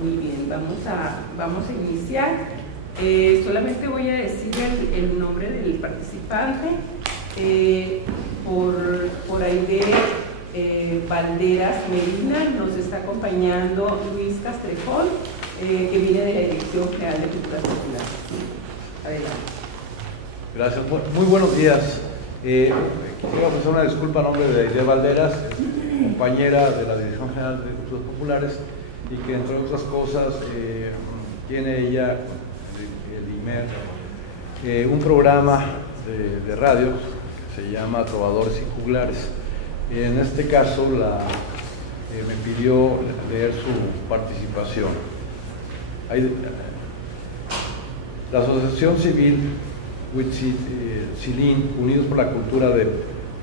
Muy bien, vamos a iniciar. Solamente voy a decir el nombre del participante. Por Aide Valderas Medina nos está acompañando Luis Castrejón, que viene de la Dirección General de Cultura Popular. Adelante. Gracias, muy buenos días. Quiero ofrecer una disculpa a nombre de Aide Valderas, compañera de la Dirección General de Culturas Populares, y que entre otras cosas tiene ella, el IMER, un programa de radio que se llama Trovadores y Juglares. En este caso me pidió leer su participación. La Asociación Civil Huitzilín, Unidos por la Cultura de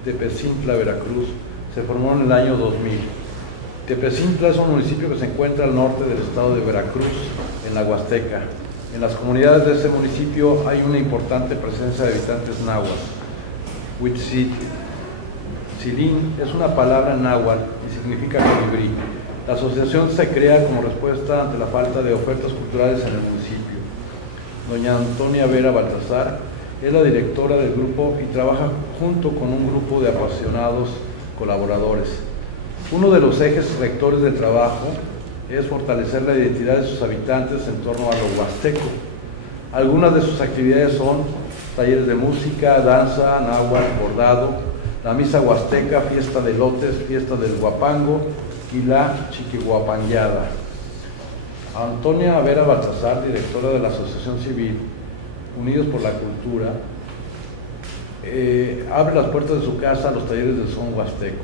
Tepezintla, Veracruz, se formó en el año 2000. Tepezintla es un municipio que se encuentra al norte del estado de Veracruz, en la Huasteca. En las comunidades de ese municipio hay una importante presencia de habitantes náhuatl. Huitzilín es una palabra náhuatl y significa colibrí. La asociación se crea como respuesta ante la falta de ofertas culturales en el municipio. Doña Antonia Vera Baltasar es la directora del grupo y trabaja junto con un grupo de apasionados colaboradores. Uno de los ejes rectores del trabajo es fortalecer la identidad de sus habitantes en torno a lo huasteco. Algunas de sus actividades son talleres de música, danza, náhuatl, bordado, la misa huasteca, fiesta de lotes, fiesta del huapango y la chiquihuapangueada. Antonia Vera Baltasar, directora de la Asociación Civil Unidos por la Cultura, abre las puertas de su casa a los talleres del son huasteco.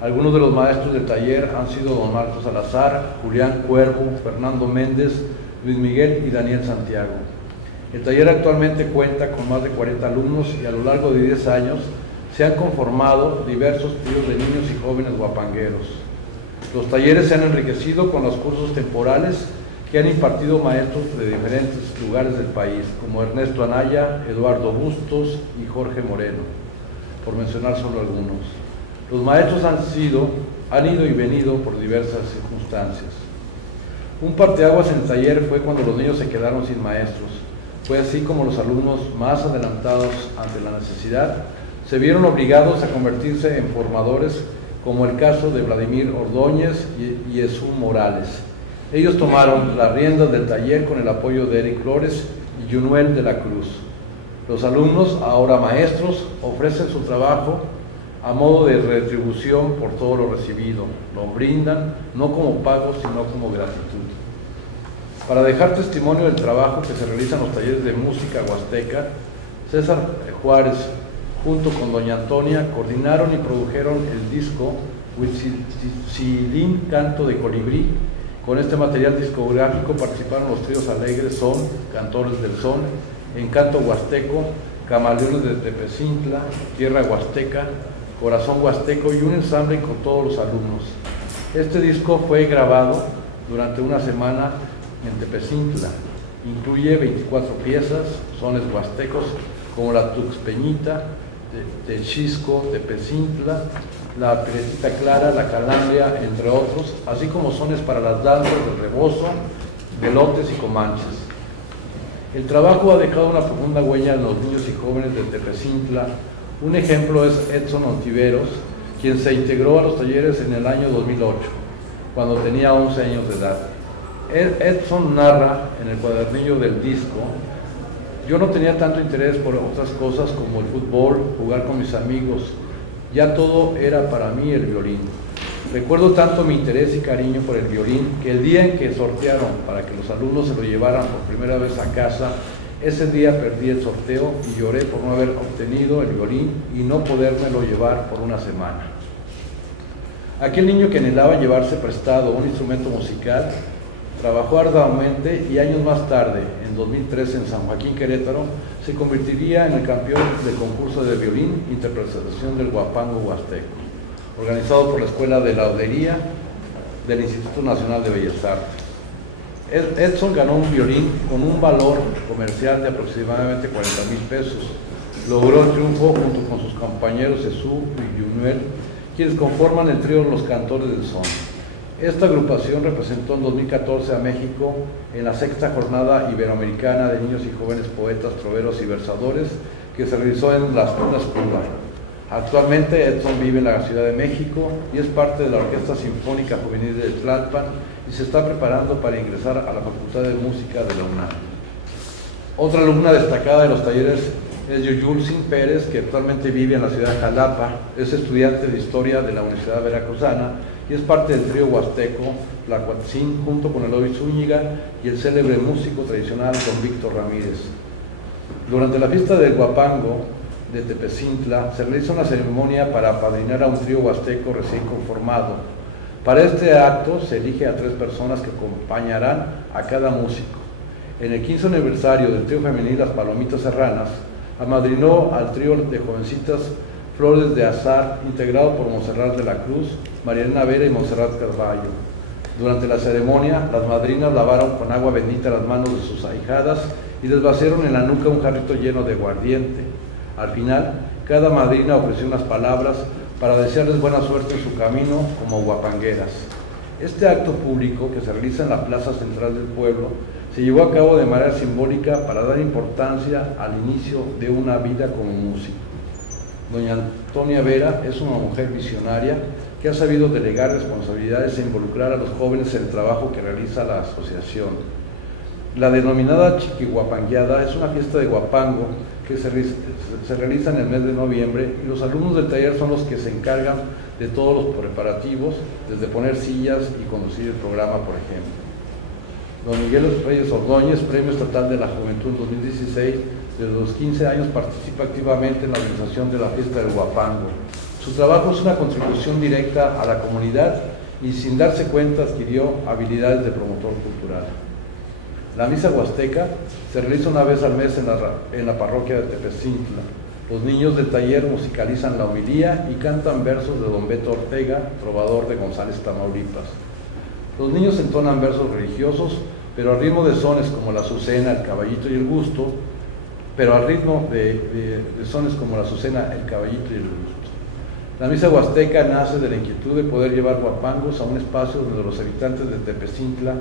Algunos de los maestros del taller han sido don Marcos Salazar, Julián Cuervo, Fernando Méndez, Luis Miguel y Daniel Santiago. El taller actualmente cuenta con más de 40 alumnos y a lo largo de 10 años se han conformado diversos tríos de niños y jóvenes guapangueros. Los talleres se han enriquecido con los cursos temporales que han impartido maestros de diferentes lugares del país, como Ernesto Anaya, Eduardo Bustos y Jorge Moreno, por mencionar solo algunos. Los maestros han ido y venido por diversas circunstancias. Un parteaguas en el taller fue cuando los niños se quedaron sin maestros. Fue así como los alumnos más adelantados ante la necesidad se vieron obligados a convertirse en formadores, como el caso de Vladimir Ordóñez y Jesús Morales. Ellos tomaron las riendas del taller con el apoyo de Eric Flores y Yunuel de la Cruz. Los alumnos, ahora maestros, ofrecen su trabajo a modo de retribución por todo lo recibido. Lo brindan no como pago, sino como gratitud. Para dejar testimonio del trabajo que se realiza en los talleres de música huasteca, César Juárez, junto con doña Antonia, coordinaron y produjeron el disco Huitzilín Canto de Colibrí. Con este material discográfico participaron los tríos Alegres Son, Cantores del Son, Encanto Huasteco, Camaleones de Tepezintla, Tierra Huasteca, Corazón Huasteco y un ensamble con todos los alumnos. Este disco fue grabado durante una semana en Tepezintla. Incluye 24 piezas, sones huastecos como la Tuxpeñita, Techisco, Tepezintla, la Prietita Clara, la Calambria, entre otros, así como sones para las danzas del rebozo, velotes y comanches. El trabajo ha dejado una profunda huella en los niños y jóvenes de Tepezintla. Un ejemplo es Edson Ontiveros, quien se integró a los talleres en el año 2008, cuando tenía 11 años de edad. Edson narra en el cuadernillo del disco: yo no tenía tanto interés por otras cosas como el fútbol, jugar con mis amigos, ya todo era para mí el violín. Recuerdo tanto mi interés y cariño por el violín que el día en que sortearon para que los alumnos se lo llevaran por primera vez a casa, ese día perdí el sorteo y lloré por no haber obtenido el violín y no podérmelo llevar por una semana. Aquel niño que anhelaba llevarse prestado un instrumento musical trabajó arduamente y años más tarde, en 2013 en San Joaquín, Querétaro, se convertiría en el campeón del concurso de violín Interpretación del Huapango Huasteco, organizado por la Escuela de Laudería del Instituto Nacional de Bellas Artes. Edson ganó un violín con un valor comercial de aproximadamente 40,000 pesos. Logró el triunfo junto con sus compañeros Jesús y Yunuel, quienes conforman el trío Los Cantores del Son. Esta agrupación representó en 2014 a México en la 6ª Jornada Iberoamericana de Niños y Jóvenes Poetas, Troveros y Versadores, que se realizó en Las Tunas, Cuba. Actualmente Edson vive en la Ciudad de México y es parte de la Orquesta Sinfónica Juvenil de Tlalpan y se está preparando para ingresar a la Facultad de Música de la UNAM. Otra alumna destacada de los talleres es Yuyulsin Pérez, que actualmente vive en la ciudad de Jalapa, es estudiante de Historia de la Universidad Veracruzana y es parte del trío huasteco Tlacuatzin junto con Eloy Zúñiga y el célebre músico tradicional don Víctor Ramírez. Durante la fiesta del Huapango de Tepezintla se realiza una ceremonia para apadrinar a un trío huasteco recién conformado. Para este acto se elige a 3 personas que acompañarán a cada músico. En el 15 aniversario del trío femenil Las Palomitas Serranas, amadrinó al trío de jovencitas Flores de Azar, integrado por Monserrat de la Cruz, Mariana Vera y Monserrat Carballo. Durante la ceremonia, las madrinas lavaron con agua bendita las manos de sus ahijadas y les vaciaron en la nuca un jarrito lleno de aguardiente. Al final, cada madrina ofreció unas palabras para desearles buena suerte en su camino como guapangueras. Este acto público, que se realiza en la plaza central del pueblo, se llevó a cabo de manera simbólica para dar importancia al inicio de una vida como músico. Doña Antonia Vera es una mujer visionaria que ha sabido delegar responsabilidades e involucrar a los jóvenes en el trabajo que realiza la asociación. La denominada Chiquihuapangueada es una fiesta de guapango que se realiza en el mes de noviembre y los alumnos del taller son los que se encargan de todos los preparativos, desde poner sillas y conducir el programa, por ejemplo. Don Miguel Reyes Ordóñez, Premio Estatal de la Juventud 2016, desde los 15 años participa activamente en la organización de la fiesta del Huapango. Su trabajo es una contribución directa a la comunidad y sin darse cuenta adquirió habilidades de promotor cultural. La misa huasteca se realiza una vez al mes en la parroquia de Tepezintla. Los niños del taller musicalizan la homilía y cantan versos de don Beto Ortega, trovador de González, Tamaulipas. Los niños entonan versos religiosos, pero al ritmo de sones como la azucena, el caballito y el gusto, La misa huasteca nace de la inquietud de poder llevar guapangos a un espacio donde los habitantes de Tepezintla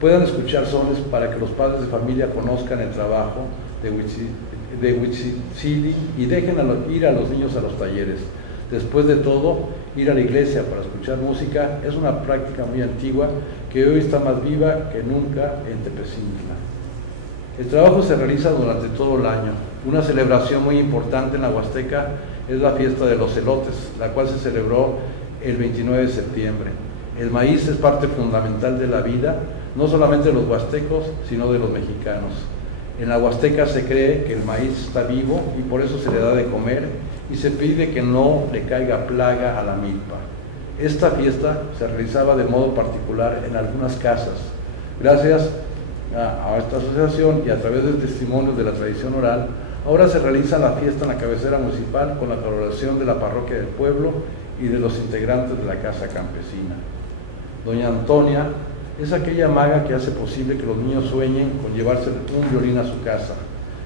puedan escuchar sones para que los padres de familia conozcan el trabajo de Huitzili y dejen ir a los niños a los talleres. Después de todo, ir a la iglesia para escuchar música es una práctica muy antigua que hoy está más viva que nunca en Tepezintla. El trabajo se realiza durante todo el año. Una celebración muy importante en la Huasteca es la fiesta de los elotes, la cual se celebró el 29 de septiembre. El maíz es parte fundamental de la vida, no solamente de los huastecos, sino de los mexicanos. En la Huasteca se cree que el maíz está vivo y por eso se le da de comer y se pide que no le caiga plaga a la milpa. Esta fiesta se realizaba de modo particular en algunas casas. Gracias a esta asociación y a través del testimonio de la tradición oral, ahora se realiza la fiesta en la cabecera municipal con la colaboración de la parroquia del pueblo y de los integrantes de la casa campesina. Doña Antonia es aquella maga que hace posible que los niños sueñen con llevarse un violín a su casa,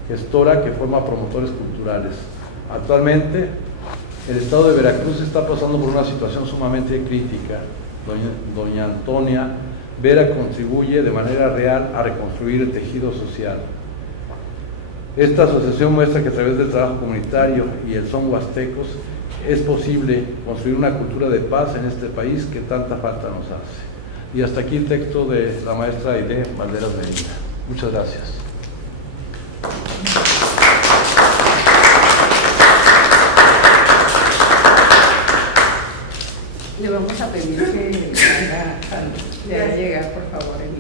gestora que forma promotores culturales. Actualmente, el estado de Veracruz está pasando por una situación sumamente crítica. Doña Antonia Vera contribuye de manera real a reconstruir el tejido social. Esta asociación muestra que a través del trabajo comunitario y el son huastecos es posible construir una cultura de paz en este país que tanta falta nos hace. Y hasta aquí el texto de la maestra Aide Valderas Medina. Muchas gracias. Le vamos a pedir que le haga llegar, por favor, el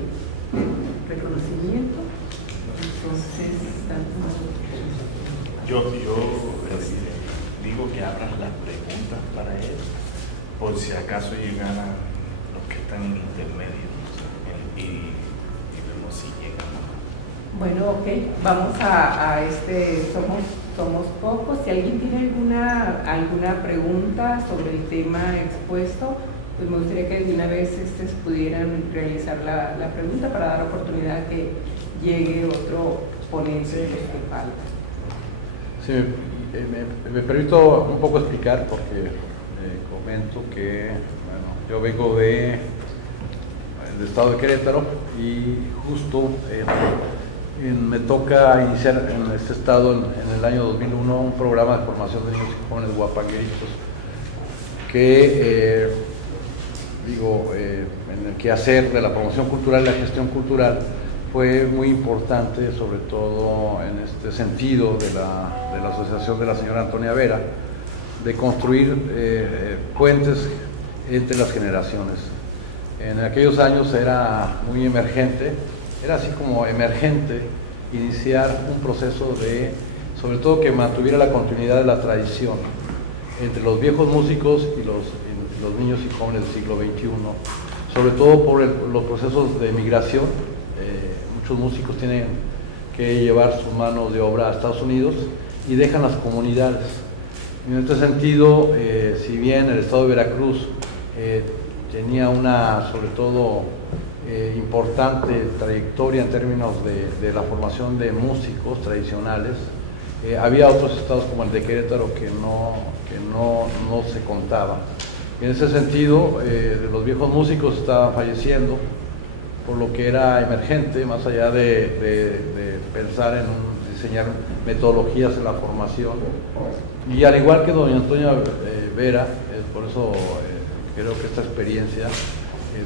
reconocimiento. Entonces, yo digo que abran las preguntas para él, por si acaso llegaran los que están en intermedio y vemos si llegan. Bueno, ok, vamos a somos pocos. Si alguien tiene alguna pregunta sobre el tema expuesto, pues me gustaría que de una vez pudieran realizar la pregunta para dar oportunidad a que llegue otro ponente de los que falta. Sí, me permito un poco explicar porque comento que yo vengo de el estado de Querétaro, y justo me toca iniciar en este estado en el año 2001 un programa de formación de niños y jóvenes guapangueritos que en el quehacer de la promoción cultural y la gestión cultural fue muy importante, sobre todo en este sentido de la asociación de la señora Antonia Vera, de construir puentes entre las generaciones. En aquellos años era muy emergente, era así como emergente iniciar un proceso sobre todo que mantuviera la continuidad de la tradición entre los viejos músicos y los niños y jóvenes del siglo XXI, sobre todo por los procesos de migración. Muchos músicos tienen que llevar sus manos de obra a Estados Unidos y dejan las comunidades. En este sentido, si bien el estado de Veracruz tenía una, sobre todo, importante trayectoria en términos de la formación de músicos tradicionales, había otros estados como el de Querétaro que no se contaba. En ese sentido, los viejos músicos estaban falleciendo, por lo que era emergente, más allá de pensar en diseñar metodologías en la formación. Y al igual que doña Antonia Vera, por eso creo que esta experiencia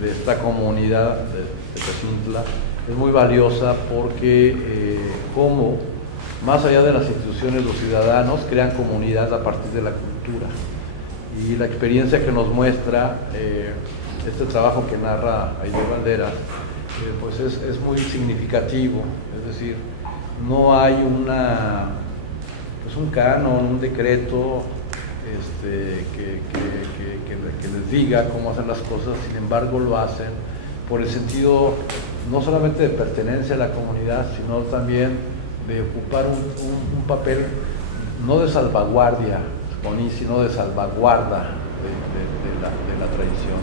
de esta comunidad de Tepezintla es muy valiosa, porque como más allá de las instituciones, los ciudadanos crean comunidad a partir de la cultura. Y la experiencia que nos muestra este trabajo que narra Aide Valderas, pues es muy significativo. Es decir, no hay un canon, un decreto que les diga cómo hacer las cosas. Sin embargo, lo hacen por el sentido no solamente de pertenencia a la comunidad, sino también de ocupar un papel no de salvaguardia, sino de salvaguarda de la tradición.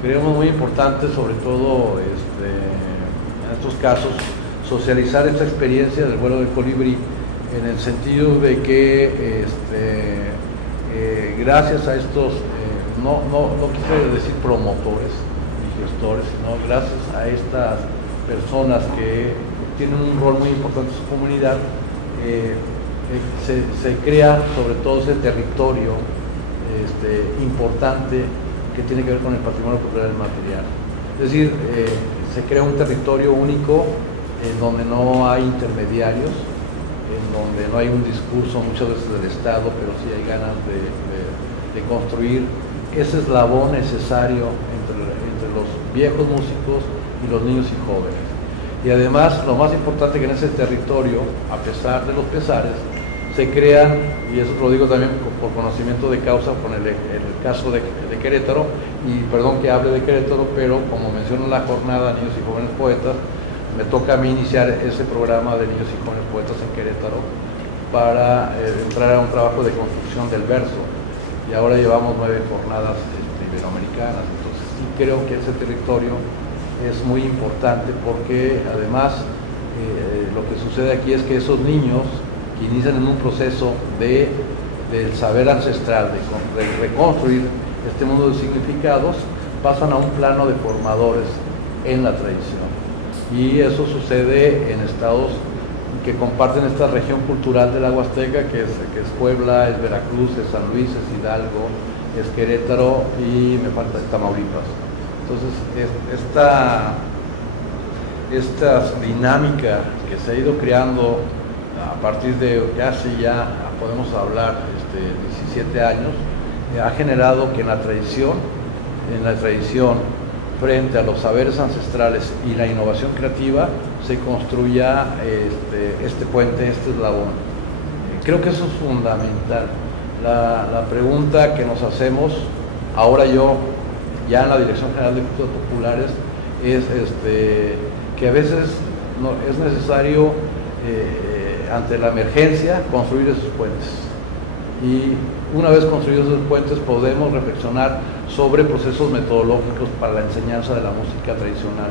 Creemos muy importante, sobre todo en estos casos, socializar esta experiencia del vuelo del colibrí, en el sentido de que gracias a estos, no quise decir promotores ni gestores, sino gracias a estas personas que tienen un rol muy importante en su comunidad, se crea sobre todo ese territorio importante que tiene que ver con el patrimonio cultural material. Es decir, se crea un territorio único en donde no hay intermediarios, en donde no hay un discurso muchas veces del Estado, pero sí hay ganas de construir ese eslabón necesario entre los viejos músicos y los niños y jóvenes. Y además, lo más importante, que en ese territorio, a pesar de los pesares, se crean, y eso lo digo también por conocimiento de causa con el caso de Querétaro, y perdón que hable de Querétaro, pero como menciono la jornada Niños y Jóvenes Poetas, me toca a mí iniciar ese programa de Niños y Jóvenes Poetas en Querétaro para entrar a un trabajo de construcción del verso, y ahora llevamos 9 jornadas iberoamericanas. Entonces sí creo que ese territorio es muy importante, porque además lo que sucede aquí es que esos niños que inician en un proceso del saber ancestral, de reconstruir este mundo de significados, pasan a un plano de formadores en la tradición. Y eso sucede en estados que comparten esta región cultural de la Huasteca, que es Puebla, es Veracruz, es San Luis, es Hidalgo, es Querétaro y me falta Tamaulipas. Entonces, esta dinámica que se ha ido creando a partir de ya podemos hablar 17 años, ha generado que en la tradición, frente a los saberes ancestrales y la innovación creativa, se construya este puente, este eslabón. Creo que eso es fundamental. La pregunta que nos hacemos, ahora yo, ya en la Dirección General de Culturas Populares, es que a veces es necesario, ante la emergencia, construir esos puentes. Y una vez construidos esos puentes, podemos reflexionar sobre procesos metodológicos para la enseñanza de la música tradicional.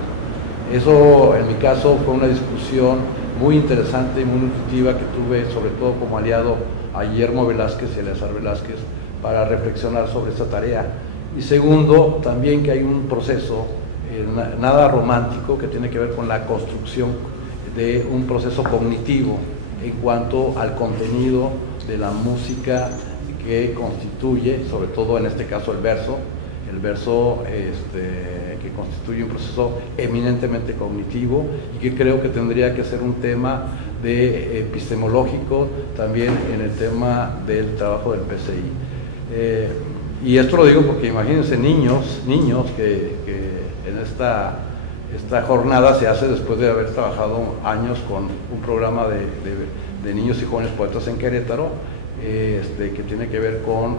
Eso, en mi caso, fue una discusión muy interesante y muy nutritiva que tuve, sobre todo como aliado a Guillermo Velázquez y Eleazar Velázquez, para reflexionar sobre esta tarea. Y segundo, también que hay un proceso nada romántico, que tiene que ver con la construcción de un proceso cognitivo en cuanto al contenido de la música que constituye, sobre todo en este caso el verso que constituye un proceso eminentemente cognitivo y que creo que tendría que ser un tema epistemológico también en el tema del trabajo del PCI. Y esto lo digo porque imagínense niños que en esta jornada se hace después de haber trabajado años con un programa de niños y jóvenes poetas en Querétaro, que tiene que ver con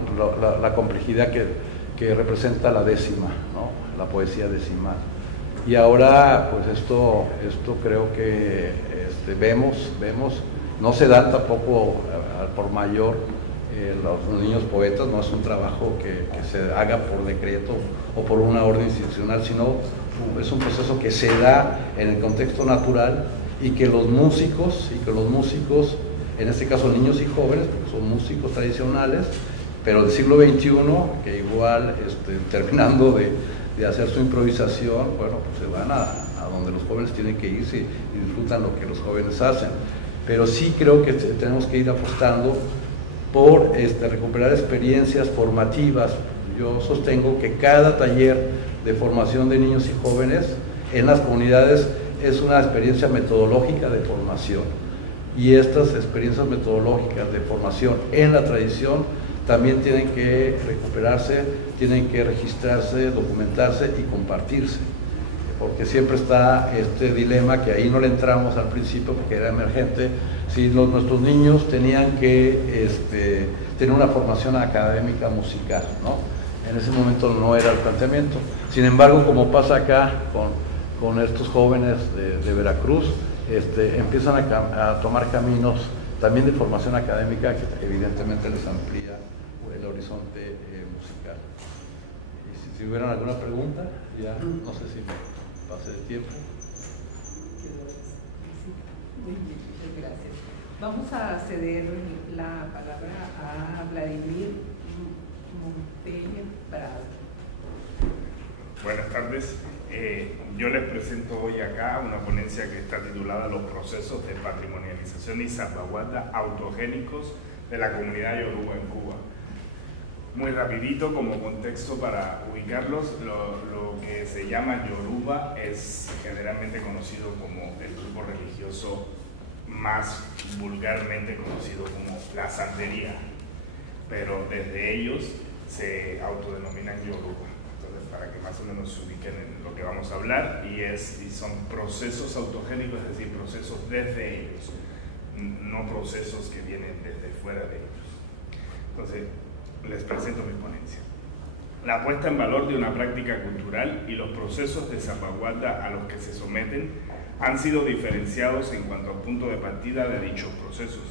la complejidad que representa la décima, ¿no? La poesía decimal. Y ahora, pues esto creo que vemos, no se dan tampoco por mayor los niños poetas, no es un trabajo que se haga por decreto o por una orden institucional, sino es un proceso que se da en el contexto natural y que los músicos, en este caso niños y jóvenes, porque son músicos tradicionales, pero del siglo XXI, que igual terminando de hacer su improvisación, bueno, pues se van a donde los jóvenes tienen que irse y disfrutan lo que los jóvenes hacen. Pero sí creo que tenemos que ir apostando por recuperar experiencias formativas. Yo sostengo que cada taller de formación de niños y jóvenes en las comunidades es una experiencia metodológica de formación. Y estas experiencias metodológicas de formación en la tradición también tienen que recuperarse, tienen que registrarse, documentarse y compartirse. Porque siempre está este dilema que ahí no le entramos al principio porque era emergente, si nuestros niños tenían que tener una formación académica musical, ¿no? En ese momento no era el planteamiento. Sin embargo, como pasa acá con estos jóvenes de Veracruz, empiezan a tomar caminos también de formación académica que evidentemente les amplía el horizonte musical. Y si hubiera alguna pregunta, ya no sé si me pase de tiempo. Muchas gracias. Vamos a ceder la palabra a Vladimir Monteño Prado. Buenas tardes. Yo les presento hoy acá una ponencia que está titulada Los procesos de patrimonialización y salvaguarda autogénicos de la comunidad yoruba en Cuba. Muy rapidito como contexto para ubicarlos, lo que se llama Yoruba es generalmente conocido como el grupo religioso más vulgarmente conocido como la santería, pero desde ellos se autodenominan Yoruba. Entonces, para que más o menos se ubiquen en lo que vamos a hablar, y son procesos autogénicos, es decir, procesos desde ellos, no procesos que vienen desde fuera de ellos. Entonces, les presento mi ponencia. La puesta en valor de una práctica cultural y los procesos de salvaguarda a los que se someten han sido diferenciados en cuanto al punto de partida de dichos procesos.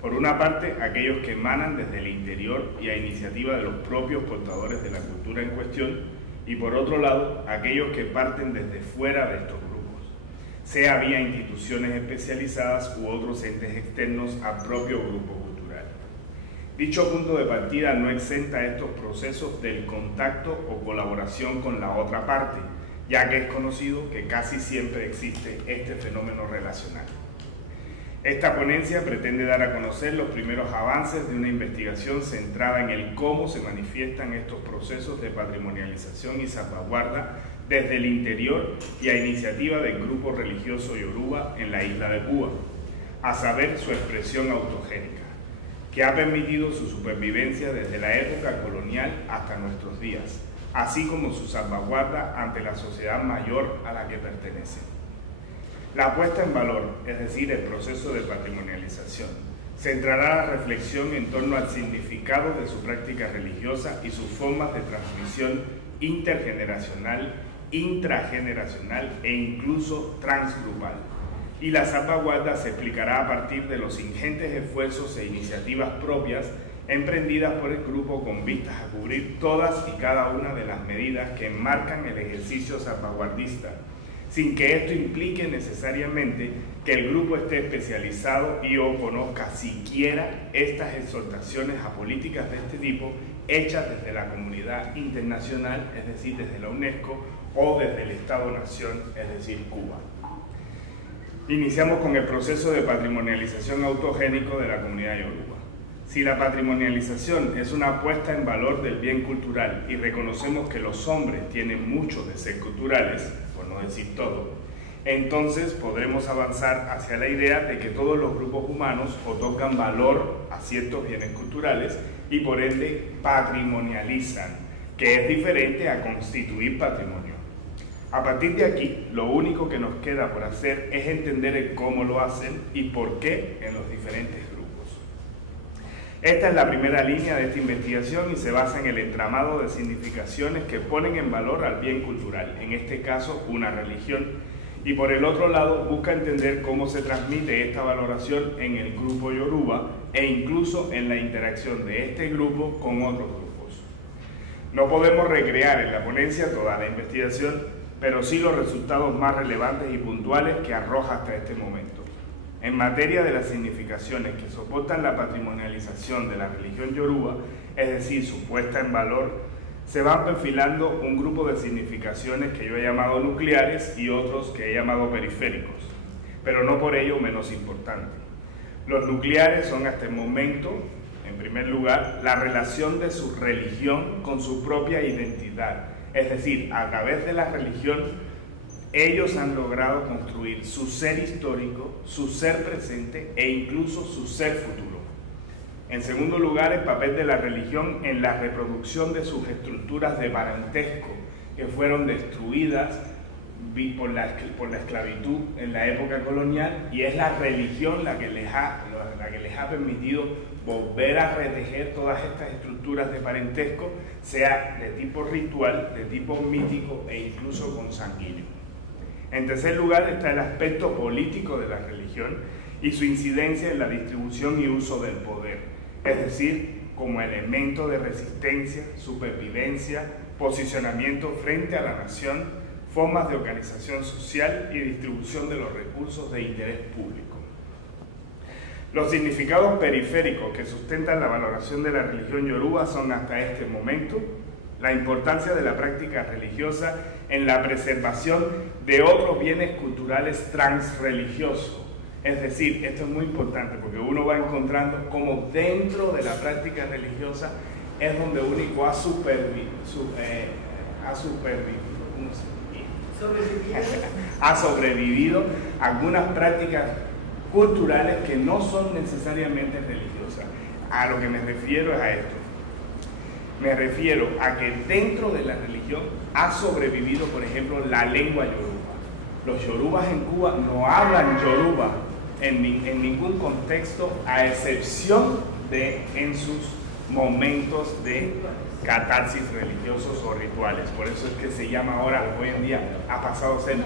Por una parte, aquellos que emanan desde el interior y a iniciativa de los propios portadores de la cultura en cuestión, y por otro lado, aquellos que parten desde fuera de estos grupos, sea vía instituciones especializadas u otros entes externos al propio grupo cultural. Dicho punto de partida no exenta estos procesos del contacto o colaboración con la otra parte, ya que es conocido que casi siempre existe este fenómeno relacional. Esta ponencia pretende dar a conocer los primeros avances de una investigación centrada en el cómo se manifiestan estos procesos de patrimonialización y salvaguarda desde el interior y a iniciativa del grupo religioso Yoruba en la isla de Cuba, a saber su expresión autogénica, que ha permitido su supervivencia desde la época colonial hasta nuestros días, así como su salvaguarda ante la sociedad mayor a la que pertenece. La puesta en valor, es decir, el proceso de patrimonialización, centrará la reflexión en torno al significado de su práctica religiosa y sus formas de transmisión intergeneracional, intrageneracional e incluso transgrupal. Y la salvaguarda se explicará a partir de los ingentes esfuerzos e iniciativas propias emprendidas por el grupo con vistas a cubrir todas y cada una de las medidas que enmarcan el ejercicio salvaguardista, sin que esto implique necesariamente que el grupo esté especializado y o conozca siquiera estas exhortaciones a políticas de este tipo hechas desde la comunidad internacional, es decir, desde la UNESCO o desde el Estado-Nación, es decir, Cuba. Iniciamos con el proceso de patrimonialización autogénico de la comunidad yoruba. Si la patrimonialización es una puesta en valor del bien cultural y reconocemos que los hombres tienen mucho de ser culturales, por no decir todo, entonces podremos avanzar hacia la idea de que todos los grupos humanos otorgan valor a ciertos bienes culturales y por ende patrimonializan, que es diferente a constituir patrimonio. A partir de aquí, lo único que nos queda por hacer es entender el cómo lo hacen y por qué en los diferentes grupos. Esta es la primera línea de esta investigación y se basa en el entramado de significaciones que ponen en valor al bien cultural, en este caso una religión, y por el otro lado busca entender cómo se transmite esta valoración en el grupo yoruba e incluso en la interacción de este grupo con otros grupos. No podemos recrear en la ponencia toda la investigación, pero sí los resultados más relevantes y puntuales que arroja hasta este momento. En materia de las significaciones que soportan la patrimonialización de la religión yoruba, es decir, su puesta en valor, se van perfilando un grupo de significaciones que yo he llamado nucleares y otros que he llamado periféricos, pero no por ello menos importantes. Los nucleares son hasta el momento, en primer lugar, la relación de su religión con su propia identidad. Es decir, a través de la religión, ellos han logrado construir su ser histórico, su ser presente e incluso su ser futuro. En segundo lugar, el papel de la religión en la reproducción de sus estructuras de parentesco, que fueron destruidas por la esclavitud en la época colonial, y es la religión la que les ha permitido volver a retejer todas estas estructuras de parentesco, sea de tipo ritual, de tipo mítico e incluso consanguíneo. En tercer lugar está el aspecto político de la religión y su incidencia en la distribución y uso del poder, es decir, como elemento de resistencia, supervivencia, posicionamiento frente a la nación, formas de organización social y distribución de los recursos de interés público. Los significados periféricos que sustentan la valoración de la religión yoruba son hasta este momento la importancia de la práctica religiosa en la preservación de otros bienes culturales transreligiosos. Es decir, esto es muy importante porque uno va encontrando cómo dentro de la práctica religiosa es donde uno ha sobrevivido algunas prácticas culturales que no son necesariamente religiosas. A lo que me refiero es a esto. Me refiero a que dentro de la religión ha sobrevivido, por ejemplo, la lengua yoruba. Los yorubas en Cuba no hablan yoruba en ningún contexto, a excepción de en sus momentos de catarsis religiosos o rituales. Por eso es que se llama ahora, hoy en día, ha pasado a ser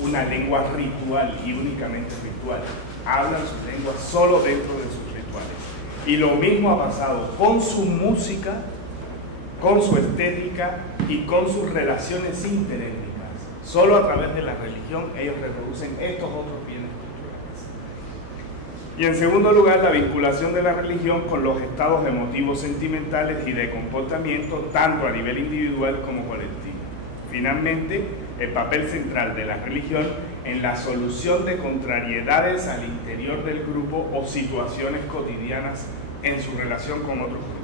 una lengua ritual y únicamente ritual. Hablan sus lenguas solo dentro de sus rituales. Y lo mismo ha pasado con su música, con su estética y con sus relaciones interétnicas. Solo a través de la religión ellos reproducen estos otros bienes culturales. Y en segundo lugar, la vinculación de la religión con los estados emotivos sentimentales y de comportamiento, tanto a nivel individual como colectivo. Finalmente, el papel central de la religión en la solución de contrariedades al interior del grupo o situaciones cotidianas en su relación con otros grupos.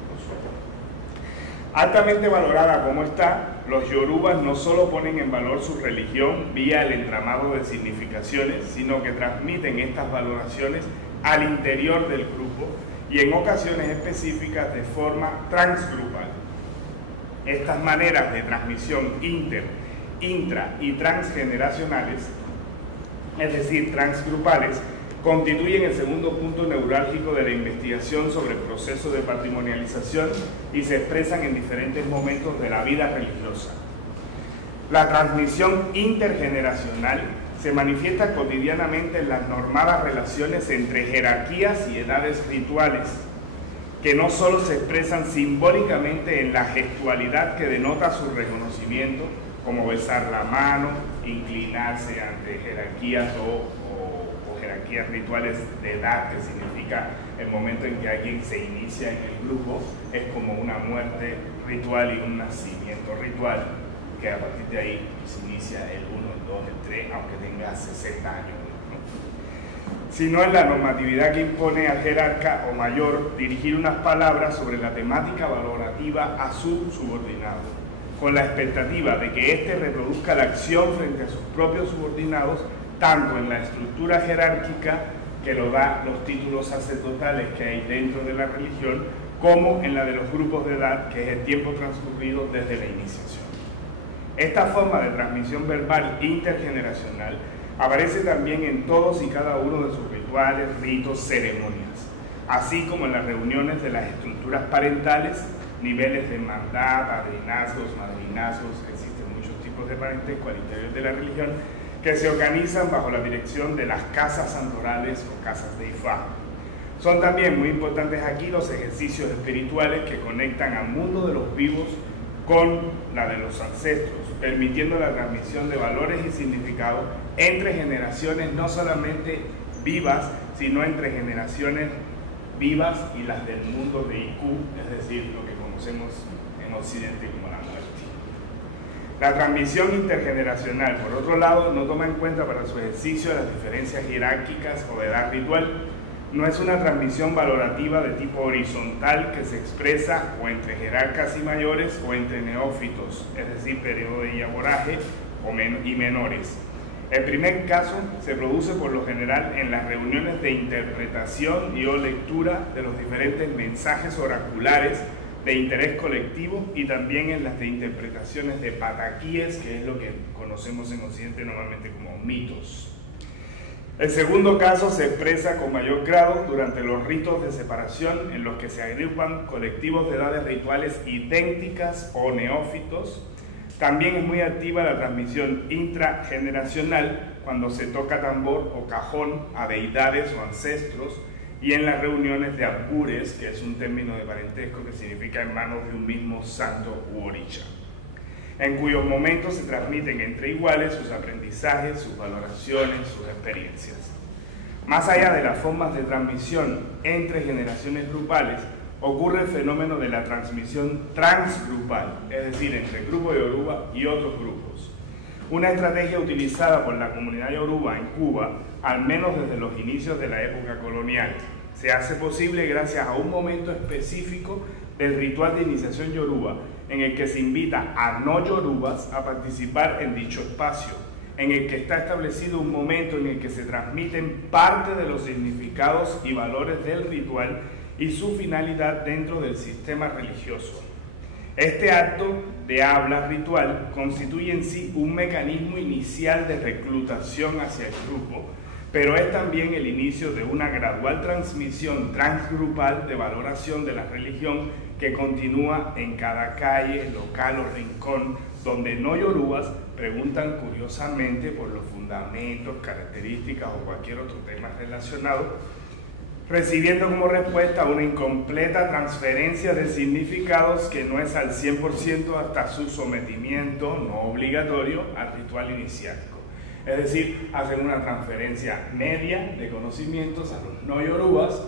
Altamente valorada como está, los yorubas no solo ponen en valor su religión vía el entramado de significaciones, sino que transmiten estas valoraciones al interior del grupo y en ocasiones específicas de forma transgrupal. Estas maneras de transmisión intra y transgeneracionales, es decir, transgrupales, constituyen el segundo punto neurálgico de la investigación sobre el proceso de patrimonialización y se expresan en diferentes momentos de la vida religiosa. La transmisión intergeneracional se manifiesta cotidianamente en las normadas relaciones entre jerarquías y edades rituales, que no solo se expresan simbólicamente en la gestualidad que denota su reconocimiento, como besar la mano, inclinarse ante jerarquías o jerarquías rituales de edad, que significa el momento en que alguien se inicia en el grupo, es como una muerte ritual y un nacimiento ritual, que a partir de ahí se inicia el 1, el 2, el 3, aunque tenga 60 años, ¿no? Sino en la normatividad que impone al jerarca o mayor dirigir unas palabras sobre la temática valorativa a su subordinado, con la expectativa de que éste reproduzca la acción frente a sus propios subordinados, tanto en la estructura jerárquica que lo da los títulos sacerdotales que hay dentro de la religión, como en la de los grupos de edad, que es el tiempo transcurrido desde la iniciación. Esta forma de transmisión verbal intergeneracional aparece también en todos y cada uno de sus rituales, ritos, ceremonias, así como en las reuniones de las estructuras parentales, niveles de hermandad, padrinazgos, madrinazgos, existen muchos tipos de parentesco al interior de la religión, que se organizan bajo la dirección de las casas santorales o casas de Ifá. Son también muy importantes aquí los ejercicios espirituales que conectan al mundo de los vivos con la de los ancestros, permitiendo la transmisión de valores y significados entre generaciones no solamente vivas, sino entre generaciones vivas y las del mundo de IQ, es decir, lo que conocemos en Occidente como la muerte. La transmisión intergeneracional, por otro lado, no toma en cuenta para su ejercicio las diferencias jerárquicas o de edad ritual. No es una transmisión valorativa de tipo horizontal que se expresa o entre jerarcas y mayores o entre neófitos, es decir, periodo de yaboraje y menores. El primer caso se produce por lo general en las reuniones de interpretación y o lectura de los diferentes mensajes oraculares de interés colectivo y también en las de interpretaciones de pataquíes, que es lo que conocemos en Occidente normalmente como mitos. El segundo caso se expresa con mayor grado durante los ritos de separación en los que se agrupan colectivos de edades rituales idénticas o neófitos. También es muy activa la transmisión intrageneracional cuando se toca tambor o cajón a deidades o ancestros y en las reuniones de apures, que es un término de parentesco que significa hermanos de un mismo santo u orisha, en cuyos momentos se transmiten entre iguales sus aprendizajes, sus valoraciones, sus experiencias. Más allá de las formas de transmisión entre generaciones grupales, ocurre el fenómeno de la transmisión transgrupal, es decir, entre el grupo yoruba y otros grupos. Una estrategia utilizada por la comunidad yoruba en Cuba, al menos desde los inicios de la época colonial. Se hace posible gracias a un momento específico del ritual de iniciación yoruba, en el que se invita a no yorubas a participar en dicho espacio, en el que está establecido un momento en el que se transmiten parte de los significados y valores del ritual y su finalidad dentro del sistema religioso. Este acto de habla ritual constituye en sí un mecanismo inicial de reclutación hacia el grupo, pero es también el inicio de una gradual transmisión transgrupal de valoración de la religión que continúa en cada calle, local o rincón, donde no yorubas preguntan curiosamente por los fundamentos, características o cualquier otro tema relacionado, recibiendo como respuesta una incompleta transferencia de significados que no es al 100% hasta su sometimiento no obligatorio al ritual iniciático. Es decir, hacen una transferencia media de conocimientos a los no yorubas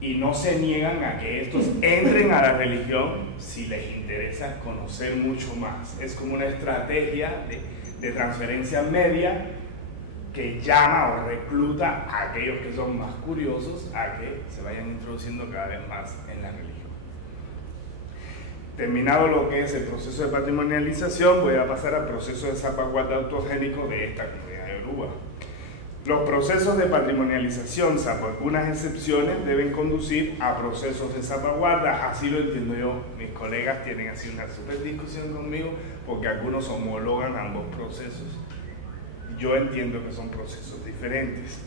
y no se niegan a que estos entren a la religión si les interesa conocer mucho más. Es como una estrategia de transferencia media que llama o recluta a aquellos que son más curiosos a que se vayan introduciendo cada vez más en la religión. Terminado lo que es el proceso de patrimonialización, voy a pasar al proceso de salvaguarda autogénico de esta comunidad yoruba. Los procesos de patrimonialización, salvo algunas excepciones, deben conducir a procesos de salvaguarda, así lo entiendo yo. Mis colegas tienen así una super discusión conmigo porque algunos homologan ambos procesos. Yo entiendo que son procesos diferentes.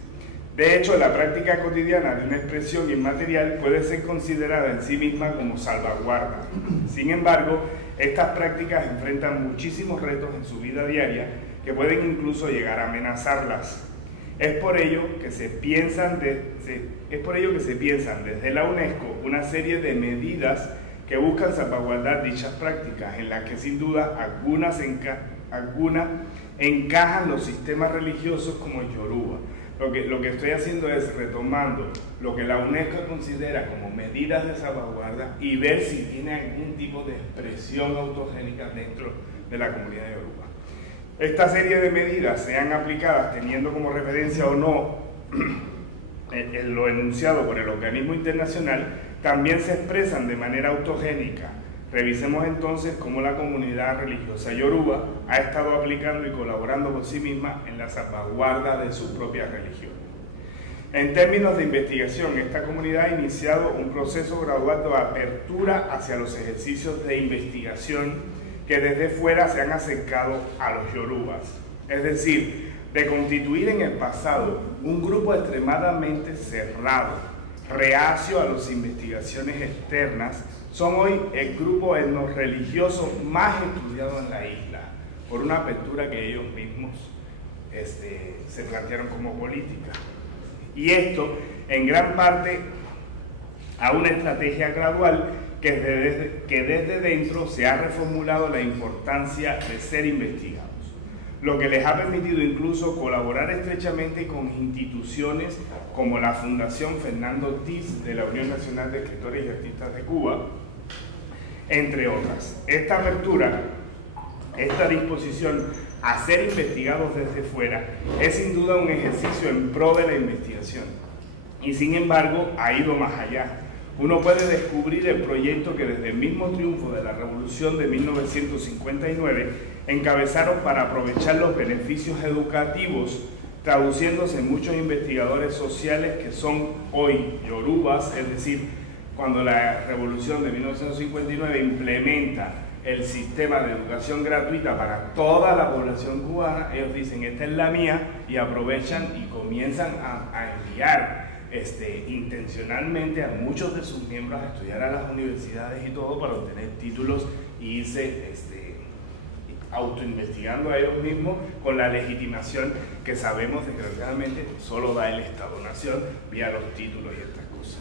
De hecho, la práctica cotidiana de una expresión inmaterial puede ser considerada en sí misma como salvaguarda. Sin embargo, estas prácticas enfrentan muchísimos retos en su vida diaria que pueden incluso llegar a amenazarlas. Es por ello que se piensan desde la UNESCO una serie de medidas que buscan salvaguardar dichas prácticas, en las que sin duda algunas encajan los sistemas religiosos como el yoruba. Lo que estoy haciendo es retomando lo que la UNESCO considera como medidas de salvaguarda y ver si tiene algún tipo de expresión autogénica dentro de la comunidad yoruba. Esta serie de medidas, sean aplicadas teniendo como referencia o no lo enunciado por el organismo internacional, también se expresan de manera autogénica. Revisemos entonces cómo la comunidad religiosa yoruba ha estado aplicando y colaborando por sí misma en la salvaguarda de su propia religión. En términos de investigación, esta comunidad ha iniciado un proceso gradual de apertura hacia los ejercicios de investigación que desde fuera se han acercado a los yorubas. Es decir, de constituir en el pasado un grupo extremadamente cerrado, reacio a las investigaciones externas, son hoy el grupo etnorreligioso más estudiado en la isla, por una apertura que ellos mismos se plantearon como política. Y esto, en gran parte, a una estrategia gradual que desde dentro se ha reformulado la importancia de ser investigados, lo que les ha permitido incluso colaborar estrechamente con instituciones como la Fundación Fernando Ortiz de la Unión Nacional de Escritores y Artistas de Cuba, entre otras. Esta apertura, esta disposición a ser investigados desde fuera, es sin duda un ejercicio en pro de la investigación. Y sin embargo, ha ido más allá. Uno puede descubrir el proyecto que desde el mismo triunfo de la Revolución de 1959 encabezaron para aprovechar los beneficios educativos, traduciéndose en muchos investigadores sociales que son hoy yorubas, es decir, cuando la Revolución de 1959 implementa el sistema de educación gratuita para toda la población cubana, ellos dicen, esta es la mía, y aprovechan y comienzan a enviar intencionalmente a muchos de sus miembros a estudiar a las universidades y todo para obtener títulos e irse autoinvestigando a ellos mismos con la legitimación que sabemos desgraciadamente solo da el Estado-Nación vía los títulos y estas cosas.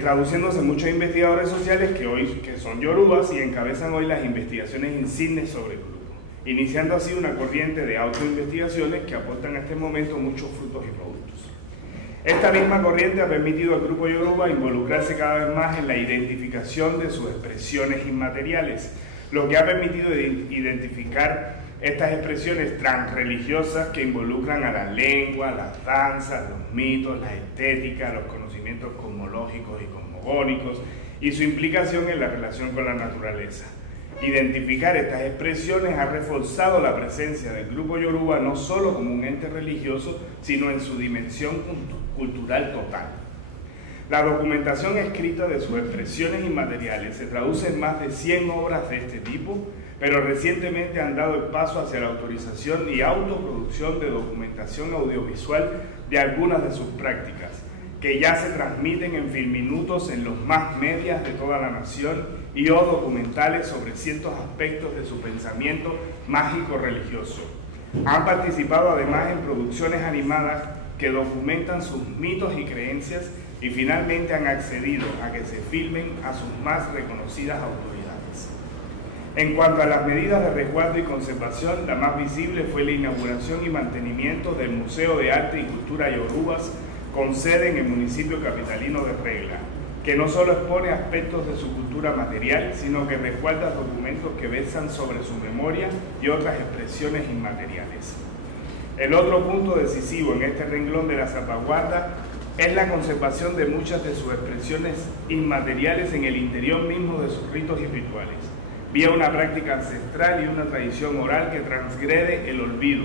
Traduciéndose muchos investigadores sociales que son yorubas y encabezan hoy las investigaciones insignes sobre el grupo, iniciando así una corriente de autoinvestigaciones que aportan a este momento muchos frutos y productos. Esta misma corriente ha permitido al grupo yoruba involucrarse cada vez más en la identificación de sus expresiones inmateriales, lo que ha permitido identificar estas expresiones transreligiosas que involucran a la lengua, las danzas, los mitos, la estética, los conocimientos cosmológicos y cosmogónicos y su implicación en la relación con la naturaleza. Identificar estas expresiones ha reforzado la presencia del grupo yoruba no solo como un ente religioso, sino en su dimensión cultural total. La documentación escrita de sus expresiones inmateriales se traduce en más de 100 obras de este tipo, pero recientemente han dado el paso hacia la autorización y autoproducción de documentación audiovisual de algunas de sus prácticas, que ya se transmiten en filminutos en los más medias de toda la nación y o documentales sobre ciertos aspectos de su pensamiento mágico-religioso. Han participado además en producciones animadas que documentan sus mitos y creencias y finalmente han accedido a que se filmen a sus más reconocidas autoridades. En cuanto a las medidas de resguardo y conservación, la más visible fue la inauguración y mantenimiento del Museo de Arte y Cultura Yorubas, con sede en el municipio capitalino de Regla, que no solo expone aspectos de su cultura material, sino que resguarda documentos que versan sobre su memoria y otras expresiones inmateriales. El otro punto decisivo en este renglón de la salvaguarda es la conservación de muchas de sus expresiones inmateriales en el interior mismo de sus ritos y rituales, vía una práctica ancestral y una tradición oral que transgrede el olvido.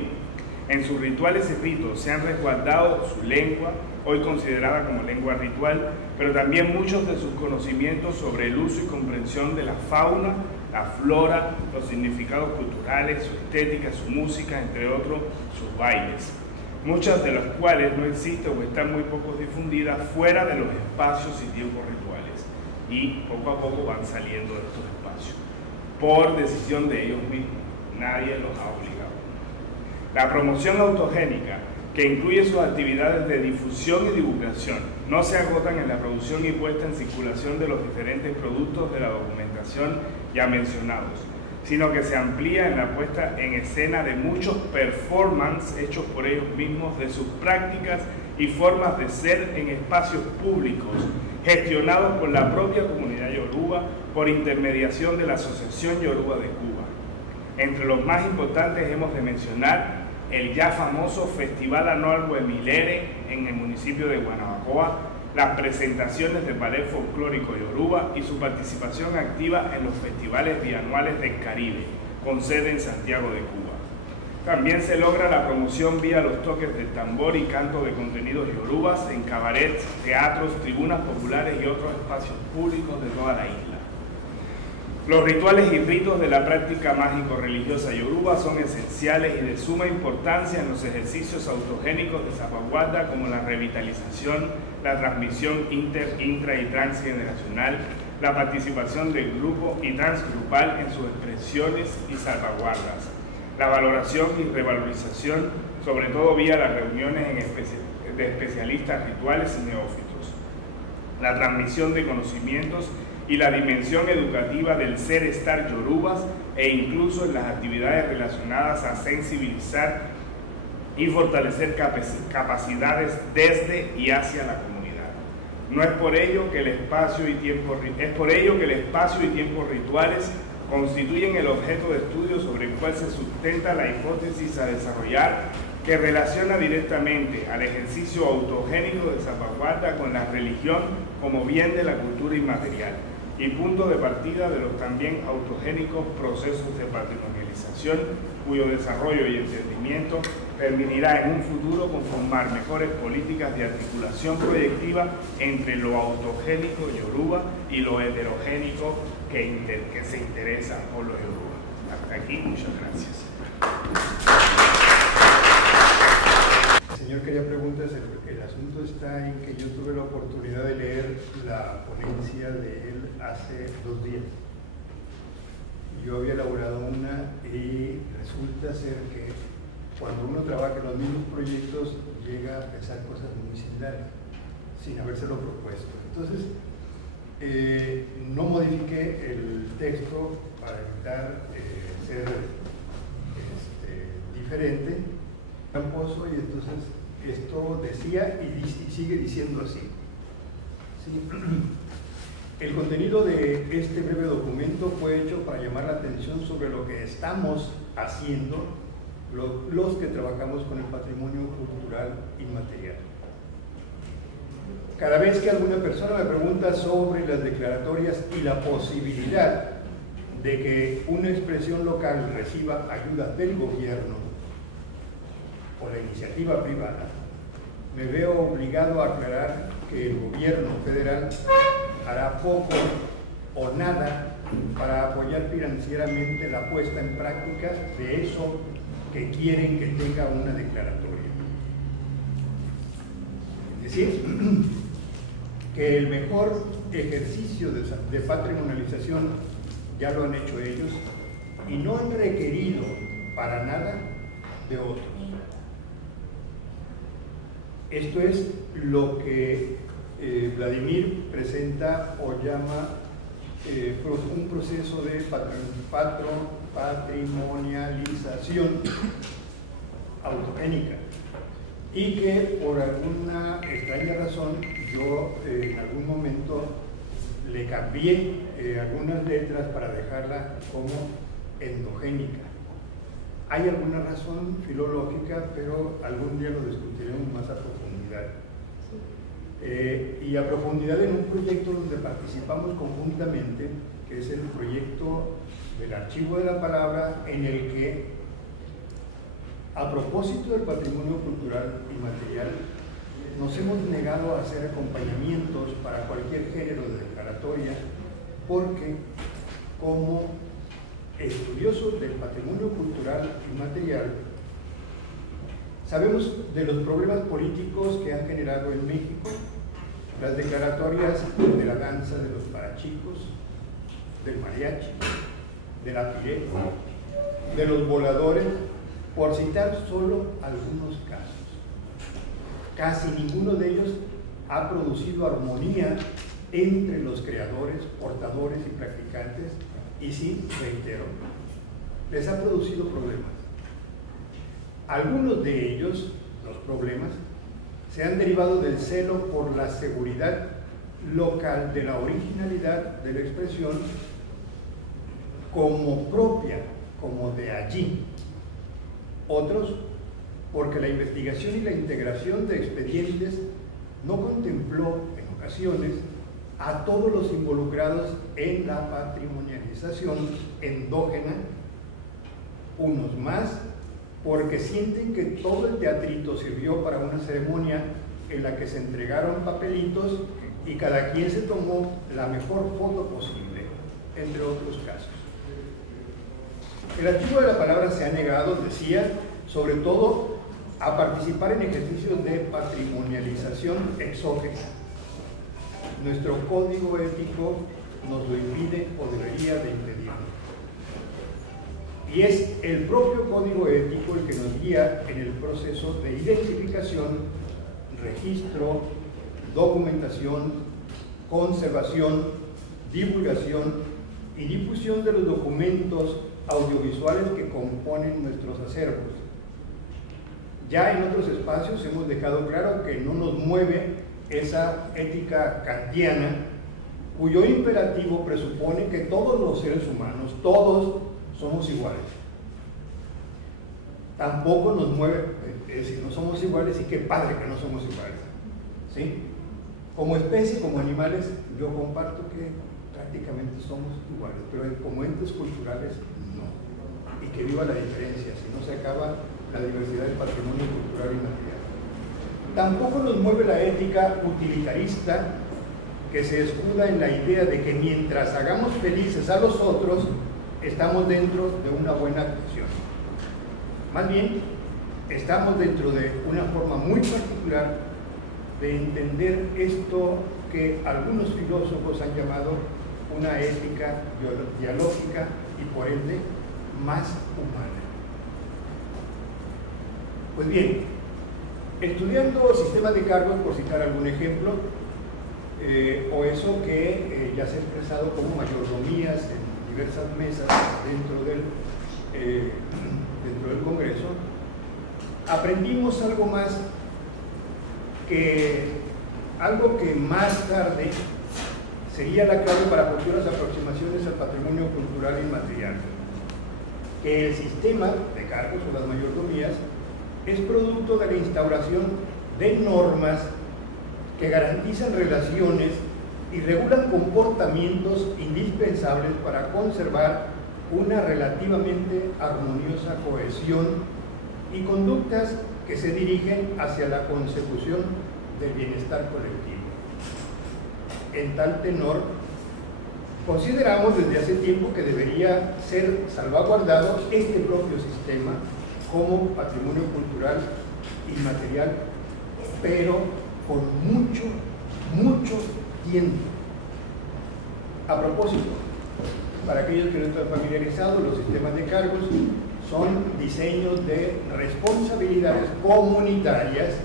En sus rituales y ritos se han resguardado su lengua, hoy considerada como lengua ritual, pero también muchos de sus conocimientos sobre el uso y comprensión de la fauna, la flora, los significados culturales, su estética, su música, entre otros, sus bailes, muchas de las cuales no existen o están muy poco difundidas fuera de los espacios y tiempos rituales, y poco a poco van saliendo de estos espacios, por decisión de ellos mismos, nadie los ha obligado. La promoción autogénica, que incluye sus actividades de difusión y divulgación, no se agotan en la producción y puesta en circulación de los diferentes productos de la documentación ya mencionados, sino que se amplía en la puesta en escena de muchos performances hechos por ellos mismos de sus prácticas y formas de ser en espacios públicos, gestionados por la propia comunidad yoruba por intermediación de la Asociación Yoruba de Cuba. Entre los más importantes hemos de mencionar el ya famoso Festival Anual Huemilere en el municipio de Guanabacoa, las presentaciones del ballet folclórico Yoruba y su participación activa en los festivales bianuales del Caribe, con sede en Santiago de Cuba. También se logra la promoción vía los toques del tambor y canto de contenidos yorubas en cabarets, teatros, tribunas populares y otros espacios públicos de toda la isla. Los rituales y ritos de la práctica mágico-religiosa yoruba son esenciales y de suma importancia en los ejercicios autogénicos de salvaguarda, como la revitalización, la transmisión intra y transgeneracional, la participación del grupo y transgrupal en sus expresiones y salvaguardas, la valoración y revalorización, sobre todo vía las reuniones de especialistas rituales y neófitos, la transmisión de conocimientos y la dimensión educativa del ser estar yorubas e incluso en las actividades relacionadas a sensibilizar y fortalecer capacidades desde y hacia la comunidad. No es por ello que el espacio y tiempo rituales constituyen el objeto de estudio sobre el cual se sustenta la hipótesis a desarrollar, que relaciona directamente al ejercicio autogénico de salvaguarda con la religión como bien de la cultura inmaterial y punto de partida de los también autogénicos procesos de patrimonialización, cuyo desarrollo y entendimiento permitirá en un futuro conformar mejores políticas de articulación proyectiva entre lo autogénico yoruba y lo heterogénico que se interesa por lo yoruba. Hasta aquí, muchas gracias. Señor, quería preguntas. El asunto está en que yo tuve la oportunidad de leer la ponencia de él hace 2 días. Yo había elaborado una y resulta ser que cuando uno trabaja en los mismos proyectos llega a pensar cosas muy similares sin habérselo propuesto. Entonces, no modifiqué el texto para evitar ser diferente, tramposo, y entonces esto decía y sigue diciendo así. ¿Sí? El contenido de este breve documento fue hecho para llamar la atención sobre lo que estamos haciendo los que trabajamos con el patrimonio cultural inmaterial. Cada vez que alguna persona me pregunta sobre las declaratorias y la posibilidad de que una expresión local reciba ayuda del gobierno o la iniciativa privada, me veo obligado a aclarar que el gobierno federal hará poco o nada para apoyar financieramente la puesta en práctica de eso que quieren que tenga una declaratoria. Es decir, que el mejor ejercicio de patrimonialización ya lo han hecho ellos y no han requerido para nada de otros. Esto es lo que Vladimir presenta o llama un proceso de patrimonialización autogénica, y que por alguna extraña razón yo en algún momento le cambié algunas letras para dejarla como endogénica. Hay alguna razón filológica, pero algún día lo discutiremos más a profundidad. Y a profundidad en un proyecto donde participamos conjuntamente, que es el proyecto del Archivo de la Palabra, en el que, a propósito del patrimonio cultural inmaterial, nos hemos negado a hacer acompañamientos para cualquier género de declaratoria, porque como estudiosos del patrimonio cultural inmaterial sabemos de los problemas políticos que han generado en México las declaratorias de la danza de los parachicos, del mariachi, de la pireta, de los voladores, por citar solo algunos casos. Casi ninguno de ellos ha producido armonía entre los creadores, portadores y practicantes, y sí, reitero, les ha producido problemas. Algunos de ellos, los problemas, se han derivado del celo por la seguridad local de la originalidad de la expresión como propia como de allí. Otros, porque la investigación y la integración de expedientes no contempló en ocasiones a todos los involucrados en la patrimonialización endógena, unos más porque sienten que todo el teatrito sirvió para una ceremonia en la que se entregaron papelitos y cada quien se tomó la mejor foto posible, entre otros casos. El archivo de la palabra se ha negado, decía, sobre todo a participar en ejercicios de patrimonialización exógena. Nuestro código ético nos lo impide o debería de impedirlo. Y es el propio código ético el que nos guía en el proceso de identificación, registro, documentación, conservación, divulgación y difusión de los documentos audiovisuales que componen nuestros acervos. Ya en otros espacios hemos dejado claro que no nos mueve esa ética kantiana, cuyo imperativo presupone que todos los seres humanos, todos somos iguales. Tampoco nos mueve, si no somos iguales, y qué padre que no somos iguales, ¿sí? Como especie, como animales, yo comparto que prácticamente somos iguales, pero como entes culturales, no. Y que viva la diferencia, si no se acaba la diversidad del patrimonio cultural y material. Tampoco nos mueve la ética utilitarista que se escuda en la idea de que mientras hagamos felices a los otros, estamos dentro de una buena acción. Más bien, estamos dentro de una forma muy particular de entender esto que algunos filósofos han llamado una ética dialógica y por ende más humana. Pues bien, estudiando sistemas de cargos, por citar algún ejemplo, o eso que ya se ha expresado como mayordomías en diversas mesas dentro del Congreso, aprendimos algo que más tarde sería la clave para futuras aproximaciones al patrimonio cultural inmaterial, que el sistema de cargos o las mayordomías es producto de la instauración de normas que garantizan relaciones y regulan comportamientos indispensables para conservar una relativamente armoniosa cohesión y conductas que se dirigen hacia la consecución del bienestar colectivo. En tal tenor, consideramos desde hace tiempo que debería ser salvaguardado este propio sistema como patrimonio cultural inmaterial, pero con mucho tiempo. A propósito, para aquellos que no están familiarizados, los sistemas de cargos son diseños de responsabilidades comunitarias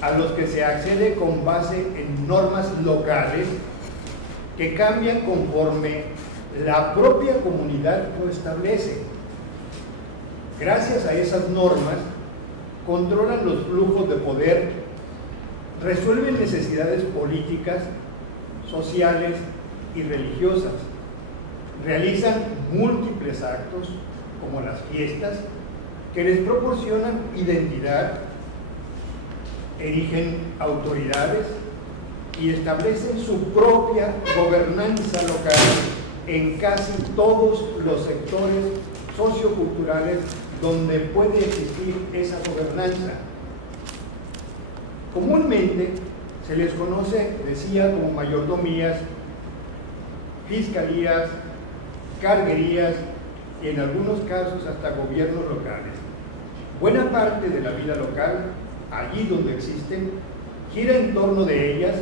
a los que se accede con base en normas locales que cambian conforme la propia comunidad lo establece. Gracias a esas normas, controlan los flujos de poder, resuelven necesidades políticas, sociales y religiosas, realizan múltiples actos, como las fiestas, que les proporcionan identidad, erigen autoridades y establecen su propia gobernanza local en casi todos los sectores socioculturales donde puede existir esa gobernanza. Comúnmente se les conoce, decía, como mayordomías, fiscalías, carguerías y en algunos casos hasta gobiernos locales. Buena parte de la vida local, allí donde existen, gira en torno de ellas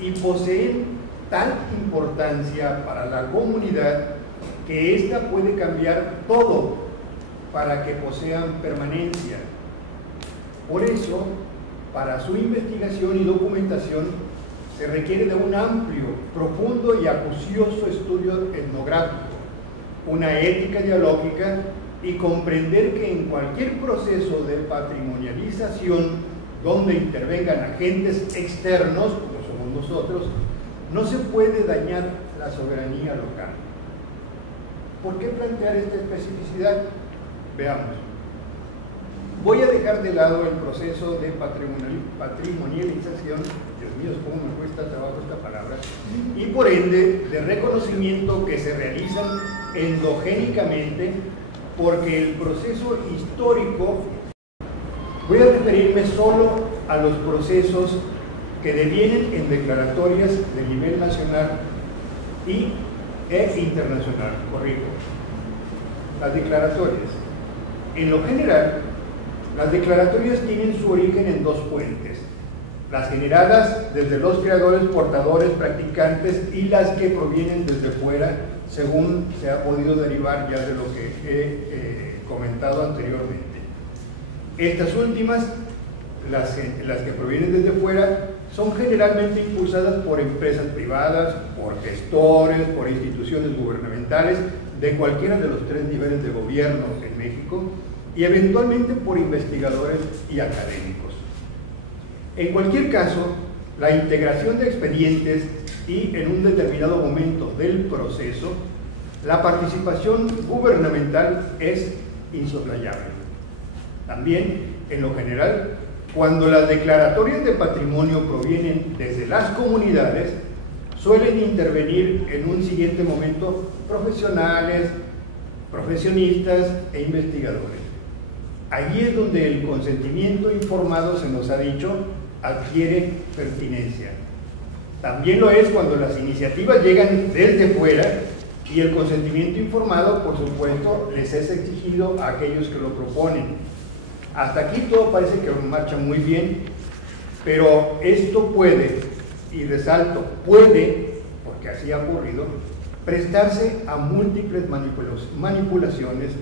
y poseen tal importancia para la comunidad que ésta puede cambiar todo para que posean permanencia. Por eso, para su investigación y documentación se requiere de un amplio, profundo y acucioso estudio etnográfico, una ética dialógica y comprender que en cualquier proceso de patrimonialización donde intervengan agentes externos, como somos nosotros, no se puede dañar la soberanía local. ¿Por qué plantear esta especificidad? Veamos. Voy a dejar de lado el proceso de patrimonialización, Dios mío, cómo me cuesta trabajo esta palabra, y por ende de reconocimiento que se realizan endogénicamente, porque el proceso histórico, voy a referirme solo a los procesos que devienen en declaratorias de nivel nacional e internacional, corrijo. Las declaratorias. En lo general, las declaratorias tienen su origen en dos fuentes: las generadas desde los creadores, portadores, practicantes, y las que provienen desde fuera, según se ha podido derivar ya de lo que he comentado anteriormente. Estas últimas, las que provienen desde fuera, son generalmente impulsadas por empresas privadas, por gestores, por instituciones gubernamentales de cualquiera de los tres niveles de gobierno en México, y eventualmente por investigadores y académicos. En cualquier caso, la integración de expedientes y en un determinado momento del proceso, la participación gubernamental es insoslayable. También, en lo general, cuando las declaratorias de patrimonio provienen desde las comunidades, suelen intervenir en un siguiente momento profesionales, profesionistas e investigadores. Allí es donde el consentimiento informado, se nos ha dicho, adquiere pertinencia. También lo es cuando las iniciativas llegan desde fuera y el consentimiento informado, por supuesto, les es exigido a aquellos que lo proponen. Hasta aquí todo parece que marcha muy bien, pero esto puede, y resalto, puede, porque así ha ocurrido, prestarse a múltiples manipulaciones,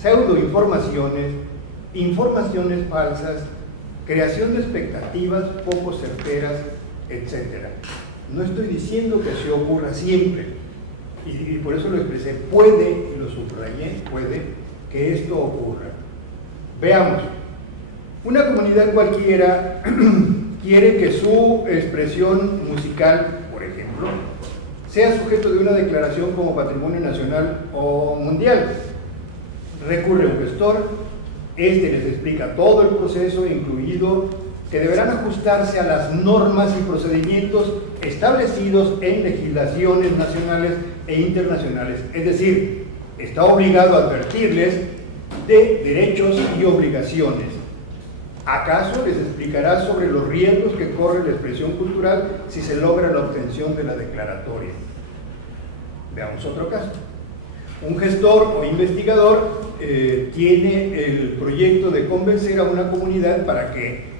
pseudoinformaciones, informaciones falsas, creación de expectativas poco certeras, etc. No estoy diciendo que así ocurra siempre, y por eso lo expresé, puede, y lo subrayé, puede que esto ocurra. Veamos, una comunidad cualquiera quiere que su expresión musical, por ejemplo, sea sujeto de una declaración como patrimonio nacional o mundial. Recurre a un gestor, este les explica todo el proceso, incluido que deberán ajustarse a las normas y procedimientos establecidos en legislaciones nacionales e internacionales. Es decir, está obligado a advertirles de derechos y obligaciones. ¿Acaso les explicará sobre los riesgos que corre la expresión cultural si se logra la obtención de la declaratoria? Veamos otro caso. Un gestor o investigador tiene el proyecto de convencer a una comunidad para que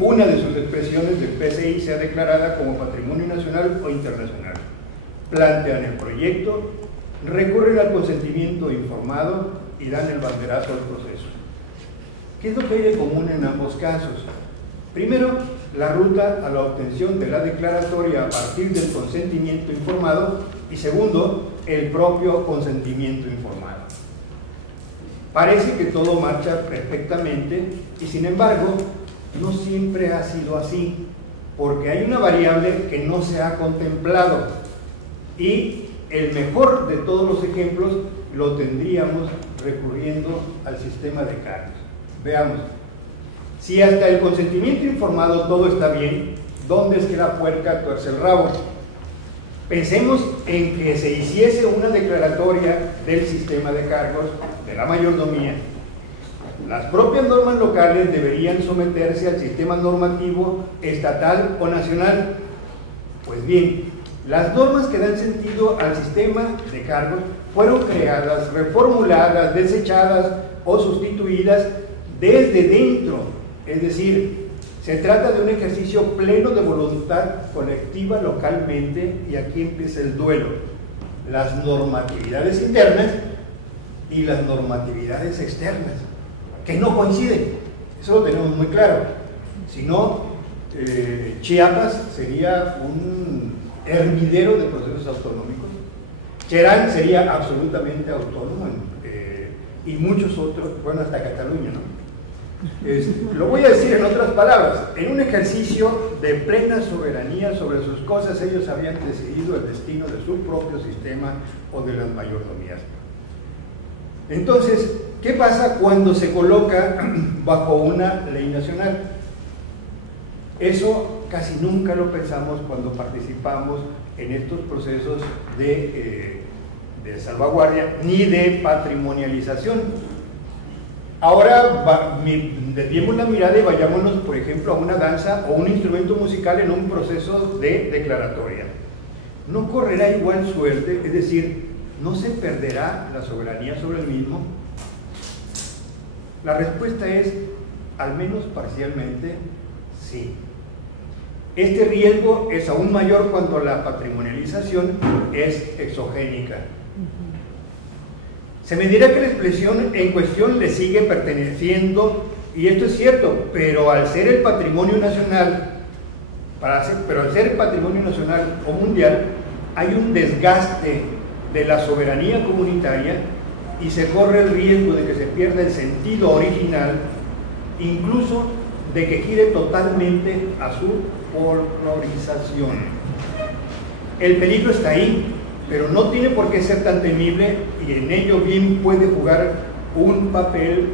una de sus expresiones del PCI sea declarada como patrimonio nacional o internacional. Plantean el proyecto, recurren al consentimiento informado y dan el banderazo al proceso. ¿Qué es lo que hay de común en ambos casos? Primero, la ruta a la obtención de la declaratoria a partir del consentimiento informado, y segundo, el propio consentimiento informado. Parece que todo marcha perfectamente y sin embargo no siempre ha sido así, porque hay una variable que no se ha contemplado, y el mejor de todos los ejemplos lo tendríamos recurriendo al sistema de cargos. Veamos, si hasta el consentimiento informado todo está bien, ¿dónde es que la puerca tuerce el rabo? Pensemos en que se hiciese una declaratoria del sistema de cargos de la mayordomía. Las propias normas locales deberían someterse al sistema normativo estatal o nacional. Pues bien, las normas que dan sentido al sistema de cargos fueron creadas, reformuladas, desechadas o sustituidas desde dentro, es decir, se trata de un ejercicio pleno de voluntad colectiva localmente, y aquí empieza el duelo. Las normatividades internas y las normatividades externas, que no coinciden, eso lo tenemos muy claro. Si no, Chiapas sería un hervidero de procesos autonómicos, Cherán sería absolutamente autónomo, y muchos otros, bueno, hasta Cataluña, ¿no? Lo voy a decir en otras palabras, en un ejercicio de plena soberanía sobre sus cosas, ellos habían decidido el destino de su propio sistema o de las mayordomías. Entonces, ¿qué pasa cuando se coloca bajo una ley nacional? Eso casi nunca lo pensamos cuando participamos en estos procesos de salvaguardia ni de patrimonialización. Ahora desviemos la mirada y vayámonos, por ejemplo, a una danza o un instrumento musical en un proceso de declaratoria. ¿No correrá igual suerte? Es decir, ¿no se perderá la soberanía sobre el mismo? La respuesta es, al menos parcialmente, sí. Este riesgo es aún mayor cuando la patrimonialización es exogénica. Se me dirá que la expresión en cuestión le sigue perteneciendo, y esto es cierto, pero al ser el patrimonio nacional, o mundial, hay un desgaste de la soberanía comunitaria y se corre el riesgo de que se pierda el sentido original, incluso de que gire totalmente a su folclorización. El peligro está ahí, pero no tiene por qué ser tan temible, y en ello bien puede jugar un papel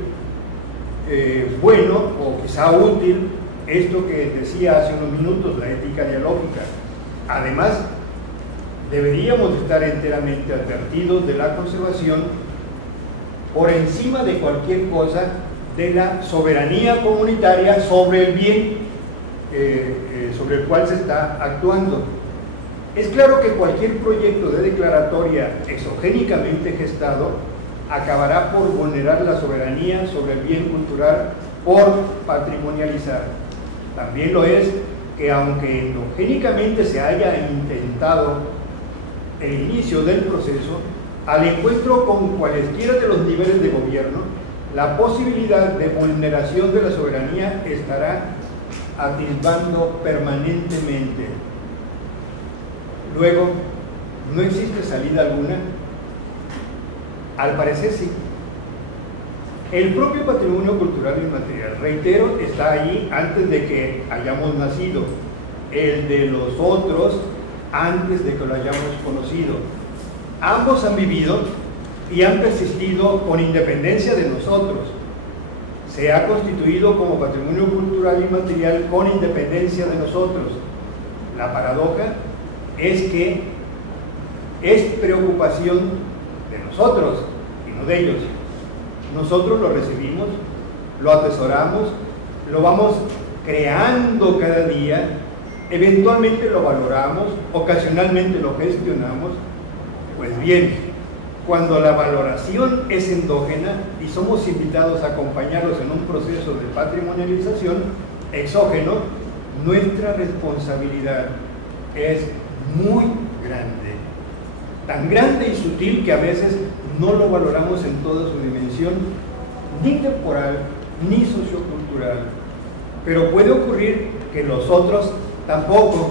bueno o quizá útil esto que decía hace unos minutos, la ética dialógica. Además, deberíamos estar enteramente advertidos de la conservación, por encima de cualquier cosa, de la soberanía comunitaria sobre el bien sobre el cual se está actuando. Es claro que cualquier proyecto de declaratoria exogénicamente gestado acabará por vulnerar la soberanía sobre el bien cultural por patrimonializar. También lo es que, aunque endogénicamente se haya intentado el inicio del proceso, al encuentro con cualesquiera de los niveles de gobierno, la posibilidad de vulneración de la soberanía estará atisbando permanentemente. Luego, ¿no existe salida alguna? Al parecer sí. El propio patrimonio cultural inmaterial, reitero, está ahí antes de que hayamos nacido. El de los otros antes de que lo hayamos conocido. Ambos han vivido y han persistido con independencia de nosotros. Se ha constituido como patrimonio cultural inmaterial con independencia de nosotros. La paradoja es que es preocupación de nosotros y no de ellos. Nosotros lo recibimos, lo atesoramos, lo vamos creando cada día, eventualmente lo valoramos, ocasionalmente lo gestionamos. Pues bien, cuando la valoración es endógena y somos invitados a acompañarlos en un proceso de patrimonialización exógeno, nuestra responsabilidad es muy grande, tan grande y sutil que a veces no lo valoramos en toda su dimensión, ni temporal, ni sociocultural. Pero puede ocurrir que los otros tampoco.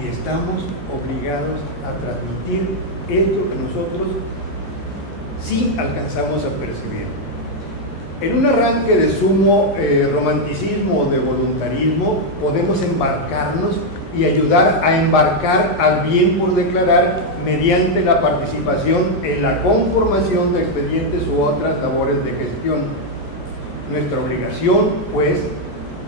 Y estamos obligados a transmitir esto que nosotros sí alcanzamos a percibir. En un arranque de sumo romanticismo o de voluntarismo, podemos embarcarnos y ayudar a embarcar al bien por declarar mediante la participación en la conformación de expedientes u otras labores de gestión. Nuestra obligación, pues,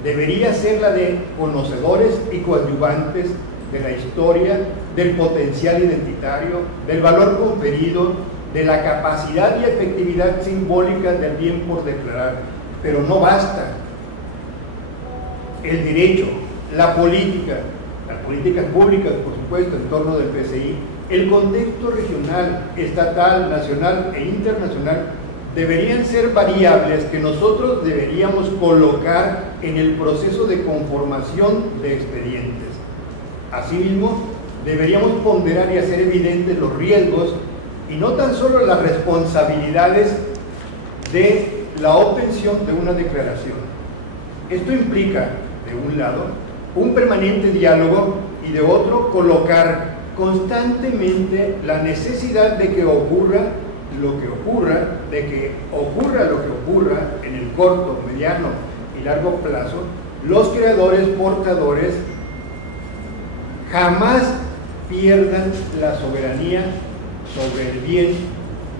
debería ser la de conocedores y coadyuvantes de la historia, del potencial identitario, del valor conferido, de la capacidad y efectividad simbólica del bien por declarar. Pero no basta. El derecho, la política, las políticas públicas, por supuesto, en torno del PCI, el contexto regional, estatal, nacional e internacional deberían ser variables que nosotros deberíamos colocar en el proceso de conformación de expedientes. Asimismo, deberíamos ponderar y hacer evidentes los riesgos y no tan solo las responsabilidades de la obtención de una declaración. Esto implica, de un lado, un permanente diálogo y de otro, colocar constantemente la necesidad de que ocurra lo que ocurra, de que ocurra lo que ocurra en el corto, mediano y largo plazo, los creadores portadores jamás pierdan la soberanía sobre el bien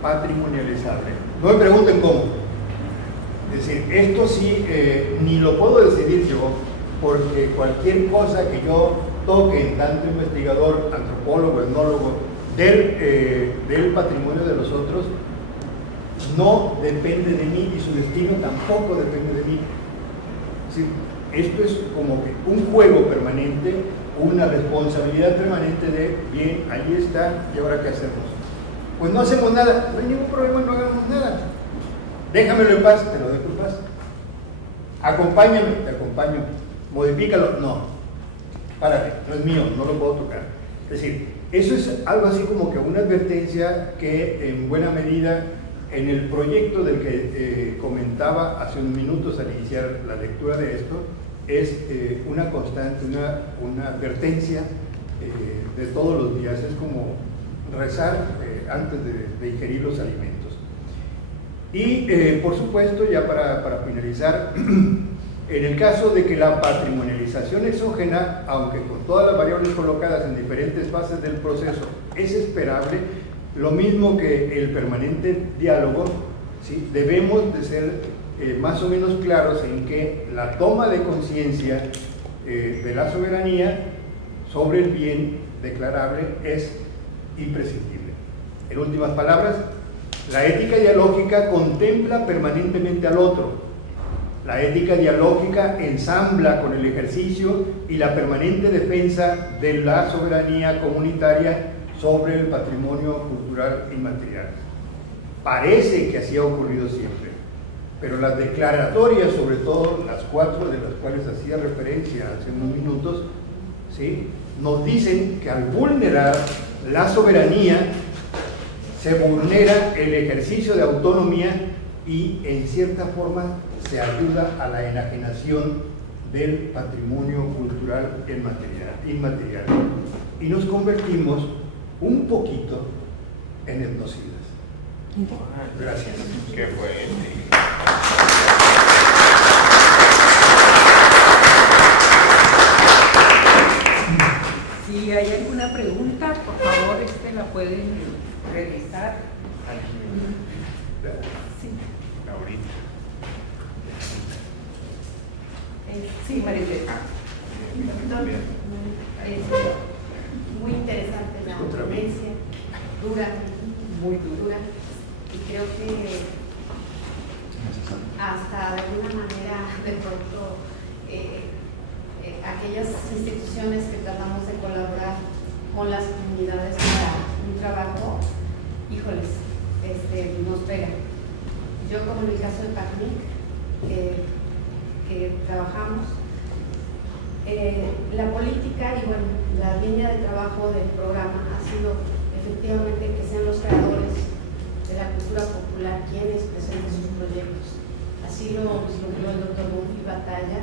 patrimonializable. No me pregunten cómo. Es decir, esto sí, ni lo puedo decidir yo, porque cualquier cosa que yo toque en tanto investigador, antropólogo, etnólogo, del patrimonio de los otros, no depende de mí y su destino tampoco depende de mí. Es decir, esto es como que un juego permanente, una responsabilidad permanente de, bien, ahí está, ¿y ahora qué hacemos? Pues no hacemos nada, no hay ningún problema, no hagamos nada. Déjamelo en paz, te lo dejo en paz. Acompáñame, te acompaño. Modifícalo, no. Párate, no es mío, no lo puedo tocar. Es decir, eso es algo así como que una advertencia que en buena medida en el proyecto del que comentaba hace unos minutos al iniciar la lectura de esto, es una constante, una advertencia de todos los días. Es como rezar antes de ingerir los alimentos. Y por supuesto, ya para finalizar, en el caso de que la patrimonialización exógena, aunque con todas las variables colocadas en diferentes fases del proceso, es esperable, lo mismo que el permanente diálogo, ¿sí? Debemos de ser más o menos claros en que la toma de conciencia de la soberanía sobre el bien declarable es imprescindible. En últimas palabras, la ética dialógica contempla permanentemente al otro. La ética dialógica ensambla con el ejercicio y la permanente defensa de la soberanía comunitaria sobre el patrimonio cultural inmaterial. Parece que así ha ocurrido siempre, pero las declaratorias, sobre todo las 4 de las cuales hacía referencia hace unos minutos, ¿sí?, nos dicen que al vulnerar la soberanía se vulnera el ejercicio de autonomía y en cierta forma se ayuda a la enajenación del patrimonio cultural inmaterial y nos convertimos un poquito en etnocidas. Gracias. Qué fuerte. Si hay alguna pregunta, por favor, la pueden revisar. Sí. Ahorita. Sí, Marilena. Doctor, muy interesante la ponencia, dura, Muy dura, y creo que hasta de alguna manera de pronto aquellas instituciones que tratamos de colaborar con las comunidades para un trabajo, híjoles, nos pega. Yo, como en el caso de PACNIC, que trabajamos, la política y bueno, la línea de trabajo del programa ha sido efectivamente que sean los creadores de la cultura popular quienes presenten sus proyectos. Así lo vislumbró el doctor Murphy Batalla,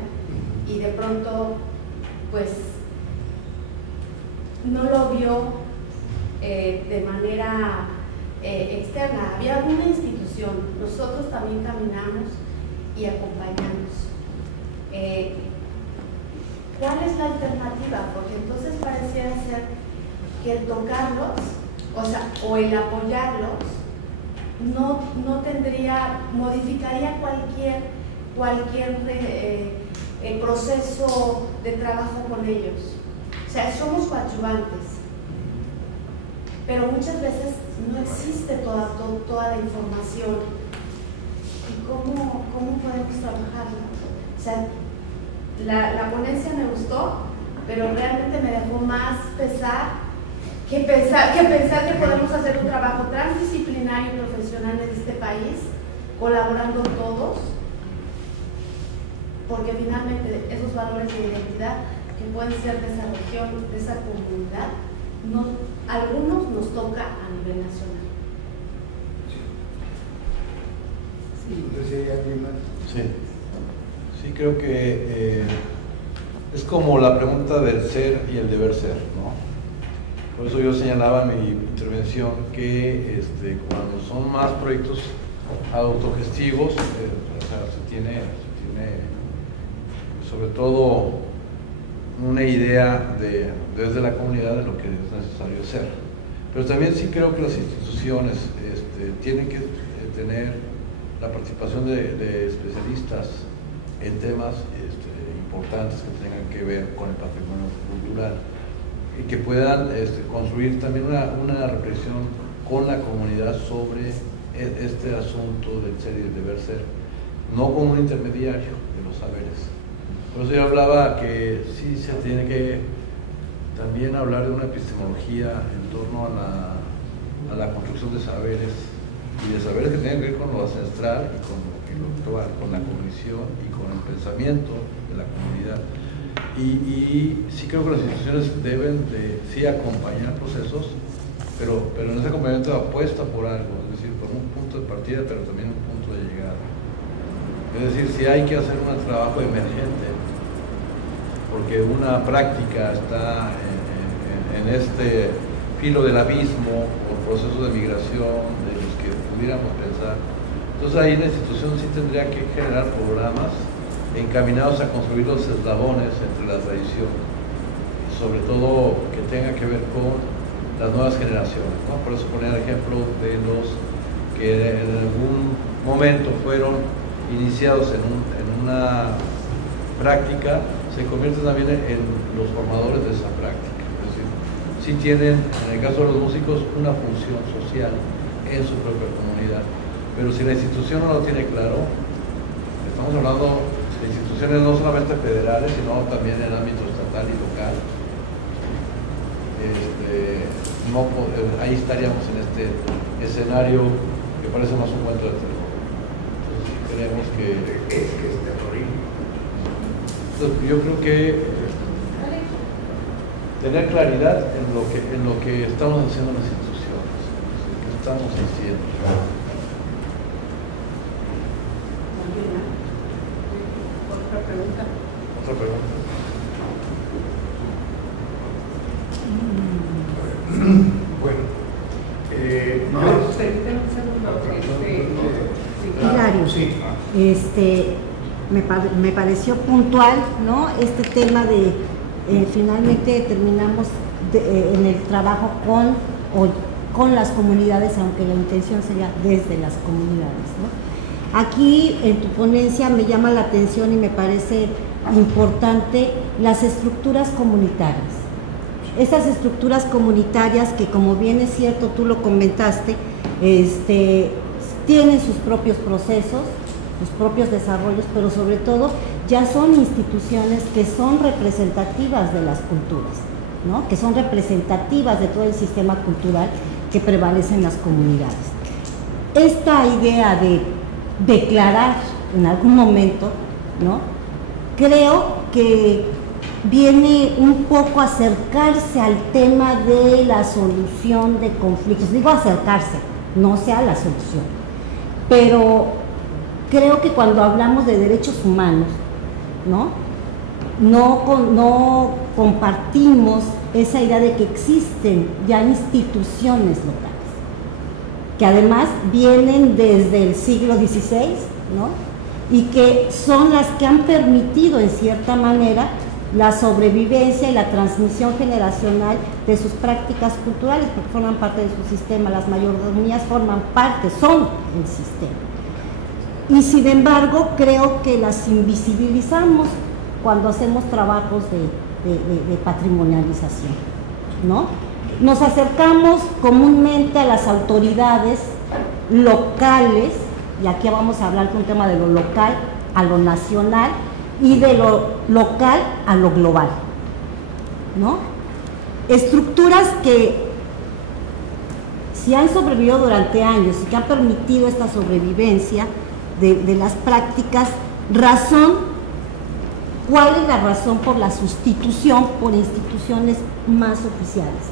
y de pronto pues no lo vio de manera externa. Había alguna institución, nosotros también caminamos y acompañamos. ¿Cuál es la alternativa? Porque entonces pareciera ser que el tocarlos, o el apoyarlos, no tendría, modificaría cualquier proceso de trabajo con ellos. O sea, somos coadyuvantes, pero muchas veces no existe toda la información. ¿Y cómo podemos trabajarla? O sea, la ponencia me gustó, pero realmente me dejó más que pensar que podemos hacer un trabajo transdisciplinario y profesional en este país, colaborando todos, porque finalmente esos valores de identidad que pueden ser de esa región, de esa comunidad, algunos nos toca a nivel nacional. Sí, creo que es como la pregunta del ser y el deber ser, ¿no? Por eso yo señalaba en mi intervención que cuando son más proyectos autogestivos, se tiene sobre todo una idea desde la comunidad de lo que es necesario hacer. Pero también sí creo que las instituciones tienen que tener la participación de especialistas en temas importantes que tengan que ver con el patrimonio cultural y que puedan construir también una reflexión con la comunidad sobre este asunto del ser y del deber ser, no como un intermediario de los saberes. Por eso yo hablaba que sí se tiene que también hablar de una epistemología en torno a la construcción de saberes, y de saberes que tienen que ver con lo ancestral y con lo actual, con la cognición y con el pensamiento de la comunidad. Y sí creo que las instituciones deben de sí acompañar procesos, pero en ese acompañamiento apuesta por algo, es decir, por un punto de partida, pero también un punto de llegada. Es decir, si hay que hacer un trabajo emergente, porque una práctica está en este filo del abismo, por procesos de migración, de los que pudiéramos pensar. Entonces ahí la institución sí tendría que generar programas encaminados a construir los eslabones entre la tradición, sobre todo que tenga que ver con las nuevas generaciones, ¿no? Por eso poner el ejemplo de los que en algún momento fueron iniciados en una práctica, se convierten también en los formadores de esa práctica. Es decir, sí tienen, en el caso de los músicos, una función social en su propia comunidad, pero si la institución no lo tiene claro, estamos hablando de instituciones no solamente federales, sino también en ámbito estatal y local, ahí estaríamos en este escenario que parece más un cuento de terror. Entonces creemos que es terrorismo. Yo creo que tener claridad en lo que estamos haciendo en las instituciones, qué estamos haciendo. ¿Otra pregunta? ¿Otra pregunta? Bueno, Permítame un segundo. Hilario, sí. Me pareció puntual, ¿no? Este tema de finalmente terminamos en el trabajo con las comunidades, aunque la intención sería desde las comunidades, ¿no? Aquí en tu ponencia me llama la atención y me parece importante las estructuras comunitarias. Estas estructuras comunitarias que, como bien es cierto, tú lo comentaste, tienen sus propios procesos, sus propios desarrollos, pero sobre todo ya son instituciones que son representativas de las culturas, ¿no? Que son representativas de todo el sistema cultural que prevalece en las comunidades. Esta idea de declarar en algún momento, ¿no? Creo que viene un poco a acercarse al tema de la solución de conflictos. Digo acercarse, no sea la solución, pero creo que cuando hablamos de derechos humanos, no compartimos esa idea de que existen ya instituciones locales, que además vienen desde el siglo XVI, ¿no? Y que son las que han permitido en cierta manera la sobrevivencia y la transmisión generacional de sus prácticas culturales, porque forman parte de su sistema. Las mayordomías forman parte, son el sistema. Y sin embargo, creo que las invisibilizamos cuando hacemos trabajos de patrimonialización, ¿no? Nos acercamos comúnmente a las autoridades locales, y aquí vamos a hablar de un tema de lo local a lo nacional y de lo local a lo global, ¿no? Estructuras que si han sobrevivido durante años y que han permitido esta sobrevivencia de las prácticas, ¿cuál es la razón por la sustitución por instituciones más oficiales?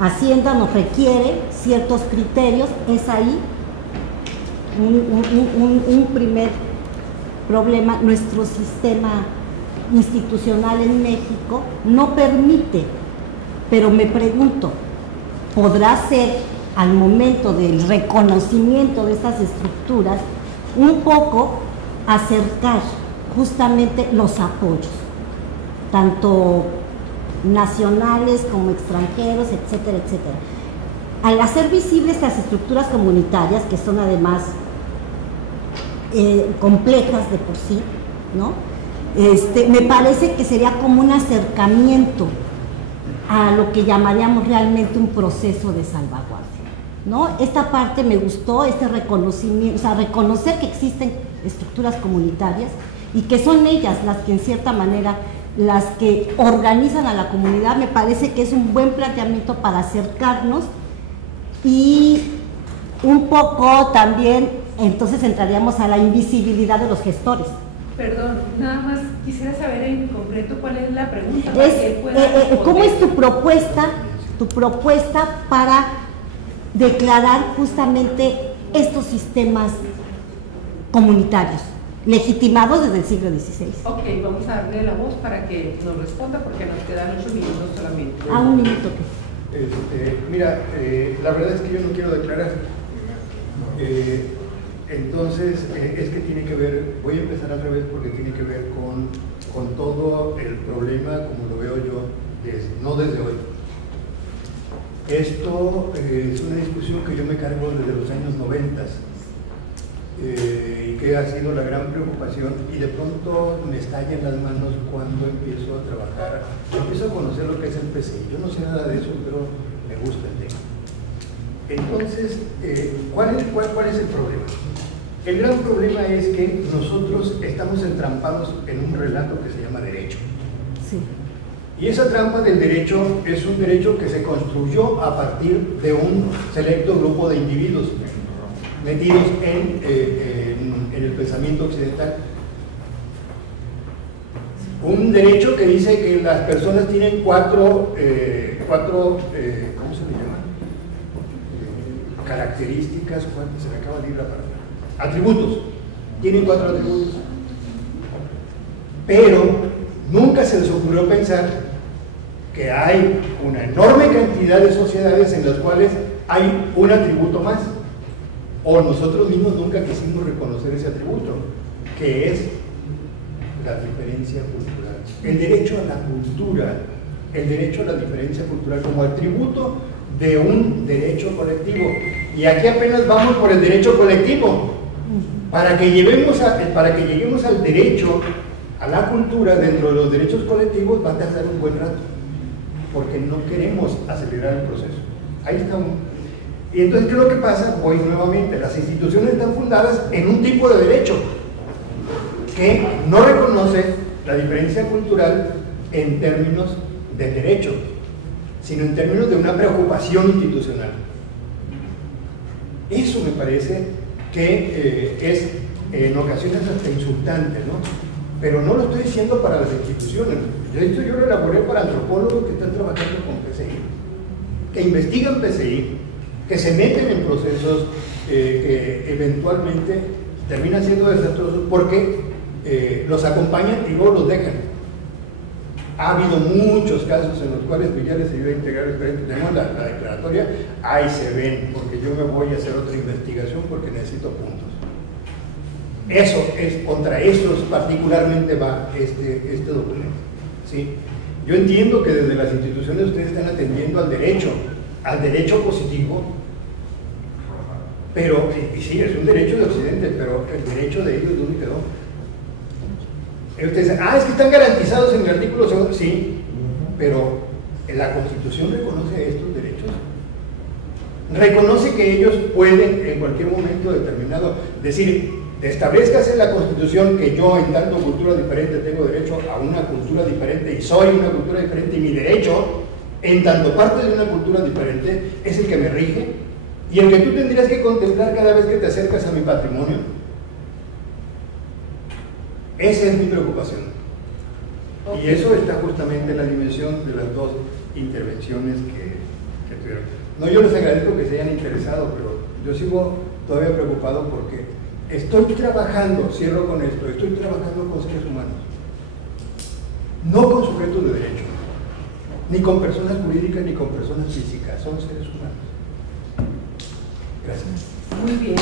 Hacienda nos requiere ciertos criterios, es ahí un primer problema. Nuestro sistema institucional en México no permite pero me pregunto, ¿podrá ser al momento del reconocimiento de estas estructuras un poco acercar justamente los apoyos, tanto nacionales como extranjeros, etcétera, etcétera? Al hacer visibles estas estructuras comunitarias, que son además complejas de por sí, ¿no? Me parece que sería como un acercamiento a lo que llamaríamos realmente un proceso de salvaguardia, ¿no? Esta parte me gustó, este reconocimiento, o sea, reconocer que existen estructuras comunitarias y que son ellas las que en cierta manera, las que organizan a la comunidad. Me parece que es un buen planteamiento para acercarnos, y un poco también entonces entraríamos a la invisibilidad de los gestores. Perdón, nada más quisiera saber en concreto cuál es la pregunta. ¿Cómo es tu propuesta para declarar justamente estos sistemas comunitarios legitimados desde el siglo XVI? Ok, vamos a darle la voz para que nos responda, porque nos quedan 8 minutos solamente. Un minuto. Mira, la verdad es que yo no quiero declarar. Entonces, es que tiene que ver, voy a empezar al revés porque tiene que ver con todo el problema como lo veo yo, no desde hoy. Esto es una discusión que yo me cargo desde los años 90 y que ha sido la gran preocupación, y de pronto me estalla en las manos cuando empiezo a trabajar, empiezo a conocer lo que es el PCI. Yo no sé nada de eso, pero me gusta el tema. Entonces, ¿cuál es el problema? El gran problema es que nosotros estamos entrampados en un relato que se llama derecho. Sí. Y esa trampa del derecho es un derecho que se construyó a partir de un selecto grupo de individuos metidos en el pensamiento occidental. Un derecho que dice que las personas tienen cuatro ¿cómo se le llama? Características, se me acaba de ir la palabra. Atributos. Tienen 4 atributos. Pero nunca se les ocurrió pensar que hay una enorme cantidad de sociedades en las cuales hay un atributo más, o nosotros mismos nunca quisimos reconocer ese atributo, que es la diferencia cultural. El derecho a la cultura, el derecho a la diferencia cultural como atributo de un derecho colectivo. Y aquí apenas vamos por el derecho colectivo. Para que lleguemos al derecho a la cultura dentro de los derechos colectivos va a tardar un buen rato, porque no queremos acelerar el proceso. Ahí estamos. Y entonces, ¿qué es lo que pasa? Voy nuevamente, las instituciones están fundadas en un tipo de derecho que no reconoce la diferencia cultural en términos de derecho, sino en términos de una preocupación institucional. Eso me parece que es en ocasiones hasta insultante, ¿no? Pero no lo estoy diciendo para las instituciones. Esto yo lo elaboré para antropólogos que están trabajando con PCI, que investigan PCI, que se meten en procesos que eventualmente terminan siendo desastrosos porque los acompañan y luego los dejan. Ha habido muchos casos en los cuales ya les ayuda a integrar experiencias. Tenemos la declaratoria, ahí se ven, porque yo me voy a hacer otra investigación porque necesito puntos. Eso es, contra estos particularmente va este documento, ¿sí? Yo entiendo que desde las instituciones ustedes están atendiendo al derecho positivo, pero, y sí, es un derecho de Occidente, pero el derecho de ellos, ¿dónde quedó? Ustedes dicen, es que están garantizados en el artículo 2, sí, pero la Constitución reconoce estos derechos. Reconoce que ellos pueden en cualquier momento determinado decir, establezcase en la Constitución que yo en tanto cultura diferente tengo derecho a una cultura diferente y soy una cultura diferente, y mi derecho en tanto parte de una cultura diferente es el que me rige y el que tú tendrías que contemplar cada vez que te acercas a mi patrimonio. Esa es mi preocupación. Okay. Y eso está justamente en la dimensión de las dos intervenciones que tuvieron. No, yo les agradezco que se hayan interesado, pero yo sigo todavía preocupado porque estoy trabajando, cierro con esto, estoy trabajando con seres humanos, no con sujetos de derecho. ni con personas jurídicas ni con personas físicas, son seres humanos. Gracias. Muy bien.